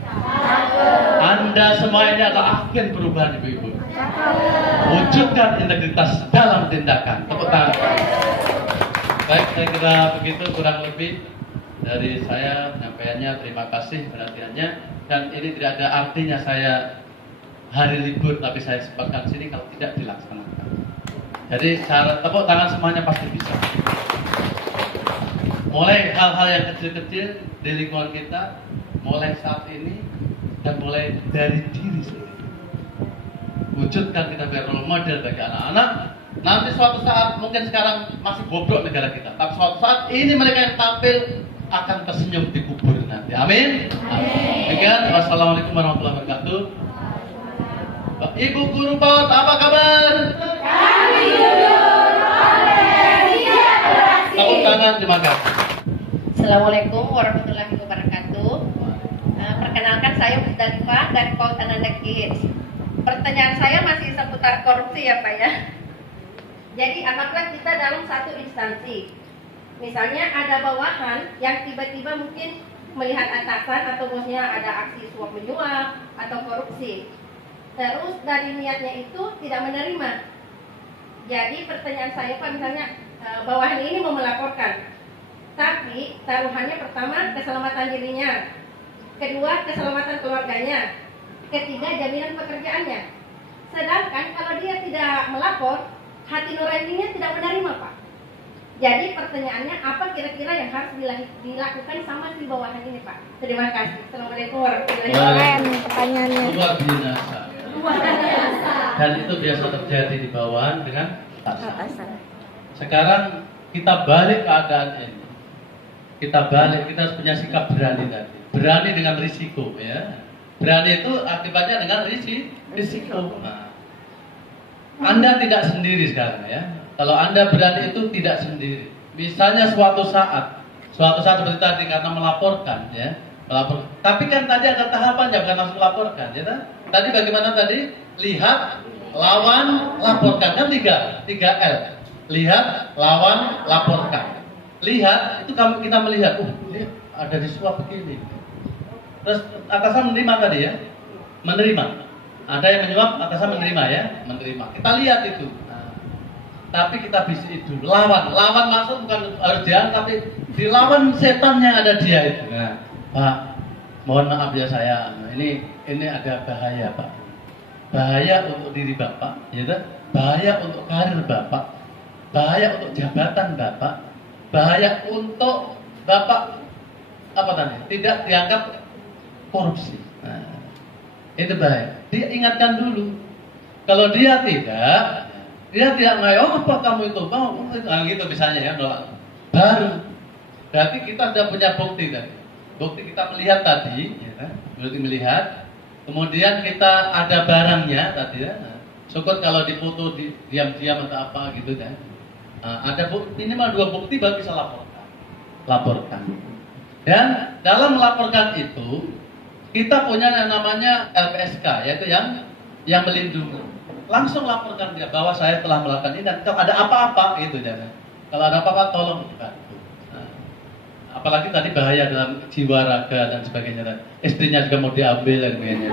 Anda semua ini adalah agen perubahan ibu-ibu. Wujudkan integritas dalam tindakan. Tepuk tangan. Baik, saya kira begitu kurang lebih dari saya penyampaiannya. Terima kasih perhatiannya. Dan ini tidak ada artinya saya hari libur tapi saya sempatkan sini kalau tidak dilaksanakan. Jadi cara tepuk tangan semuanya pasti bisa. Mulai hal-hal yang kecil-kecil di lingkungan kita, mulai saat ini dan mulai dari diri sendiri. Wujudkan kita sebagai role model bagi anak-anak. Nanti suatu saat mungkin sekarang masih bobrok negara kita, tapi suatu saat ini mereka yang tampil akan tersenyum di kubur nanti. Amin. Demikian. Wassalamualaikum warahmatullahi wabarakatuh. Ibu guru PAUD apa kabar? Kami jujur, tepuk tangan, terima kasih. Assalamualaikum warahmatullahi wabarakatuh. Perkenalkan saya Musdalifah dari PAUD Ananda Kids. Pertanyaan saya masih seputar korupsi ya Pak ya. Jadi anggaplah kita dalam satu instansi. Misalnya ada bawahan yang tiba-tiba mungkin melihat atasan atau bosnya ada aksi suap menyuap atau korupsi. Terus dari niatnya itu tidak menerima. Jadi pertanyaan saya Pak, misalnya bawahan ini mau melaporkan, tapi taruhannya pertama keselamatan dirinya, kedua keselamatan keluarganya, ketiga jaminan pekerjaannya. Sedangkan kalau dia tidak melapor, hati nuraninya tidak menerima Pak. Jadi pertanyaannya apa kira-kira yang harus dilakukan sama si bawahan ini Pak? Terima kasih. Assalamualaikum warahmatullahi wabarakatuh. Pertanyaannya. Luar biasa. Dan itu biasa terjadi di bawahan dengan atasan. Sekarang kita balik keadaan ini. Kita harus punya sikap berani tadi. Berani dengan risiko ya. Berani itu akibatnya dengan risiko. Nah, Anda tidak sendiri sekarang ya. Kalau Anda berani itu tidak sendiri. Misalnya suatu saat seperti tadi karena melaporkan ya. Tapi kan tadi ada tahapannya, bukan langsung laporkan ya. Tadi bagaimana tadi? Lihat, lawan, laporkan. Kan 3L. Lihat, lawan, laporkan. Lihat, itu kita melihat, ini ada disuap begini. Terus atasan menerima tadi ya? Menerima. Ada yang menyuap, atasan menerima ya, menerima. Kita lihat itu. Nah, tapi kita bisa itu lawan maksud bukan harus dia, tapi dilawan setannya ada dia itu. Nah, Pak, mohon maaf ya saya. Nah, ini ada bahaya Pak. Bahaya untuk diri Bapak, ya kan? Bahaya untuk karir Bapak, bahaya untuk jabatan Bapak, bahaya untuk Bapak apa tadi? Tidak dianggap korupsi. Nah, itu bahaya. Dia ingatkan dulu. Kalau dia tidak mau, apa kamu itu mau? Nah, gitu misalnya ya, nolak. Baru. Berarti kita sudah punya bukti tadi. Bukti kita melihat tadi, ya kan? Berarti melihat. Kemudian kita ada barangnya tadi ya. Nah, syukur kalau difoto diam-diam atau apa gitu kan. Nah, ada bukti, minimal 2 bukti baru bisa laporkan. Dan dalam melaporkan itu kita punya yang namanya LPSK, yaitu yang melindungi. Langsung laporkan dia bahwa saya telah melakukan ini dan kalau ada apa-apa itu jangan. Kalau ada apa-apa tolong dibantu. Nah, apalagi tadi bahaya dalam jiwa raga dan sebagainya. Istrinya juga mau diambil dan sebagainya.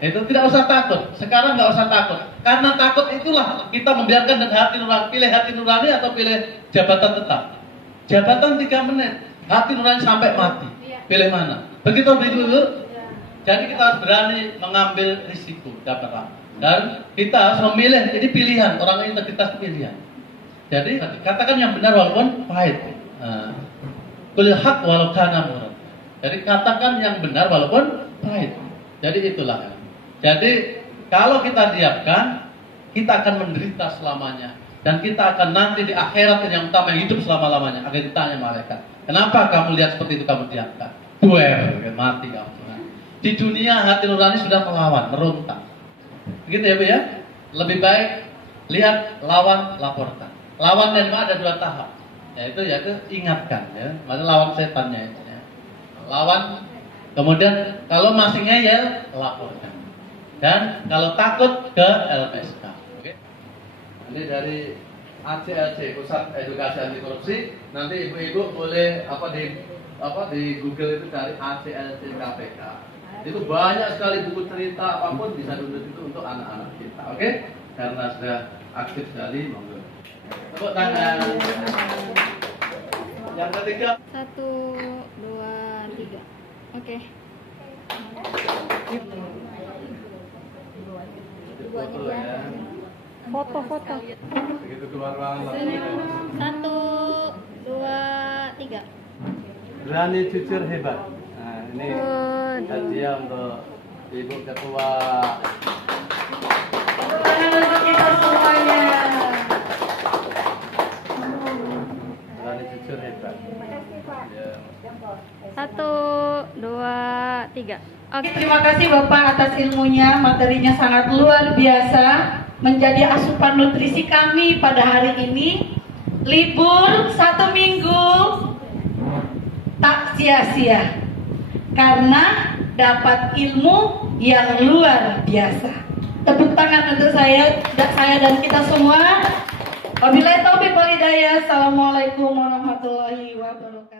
Itu tidak usah takut. Sekarang nggak usah takut. Karena takut itulah kita membiarkan dan hati nurani. Pilih hati nurani atau pilih jabatan tetap. Jabatan 3 menit. Hati nurani sampai mati. Pilih mana? Begitu dulu. Jadi kita harus berani mengambil risiko dapat. Dan kita harus memilih. Ini pilihan. Orang integritas pilihan. Jadi katakan yang benar walaupun pahit. Kulil haq walau kana murad. Jadi katakan yang benar walaupun pahit. Jadi itulah. Jadi kalau kita diamkan, kita akan menderita selamanya. Dan kita akan nanti di akhirat yang utama yang hidup selama-lamanya. Akan ditanya malaikat, kenapa kamu lihat seperti itu kamu diamkan? Mati kamu. Di dunia hati nurani sudah melawan, merontak. Begitu ya Bu ya? Lebih baik lihat, lawan, laporkan. Lawan dan ada 2 tahap. Yaitu ingatkan ya. Mana lawan setannya itu ya. Lawan, kemudian kalau masih ngeyel, laporkan. Dan kalau takut ke LPSK. Oke? Nanti dari ACLC, Pusat Edukasi Anti Korupsi, nanti ibu-ibu boleh di Google itu cari ACLC KPK. Itu banyak sekali buku cerita apapun bisa download itu untuk anak-anak kita. Oke? Karena sudah aktif sekali, monggo. Tepuk tangan. Yang ketiga. 1, 2, 3. Oke. Foto ya. Foto. Begitu keluar ruangan. 1, 2, 3. Berani jujur hebat. Nah, ini hadiah untuk Ibu Ketua. Untuk kita semuanya. Berani jujur hebat. 1, 2, 3. Oke. Terima kasih Bapak atas ilmunya, materinya sangat luar biasa, menjadi asupan nutrisi kami pada hari ini. Libur 1 minggu tak sia-sia karena dapat ilmu yang luar biasa. Tepuk tangan untuk saya dan kita semua. Wabillahi taufiq wal hidayah. Assalamualaikum warahmatullahi wabarakatuh.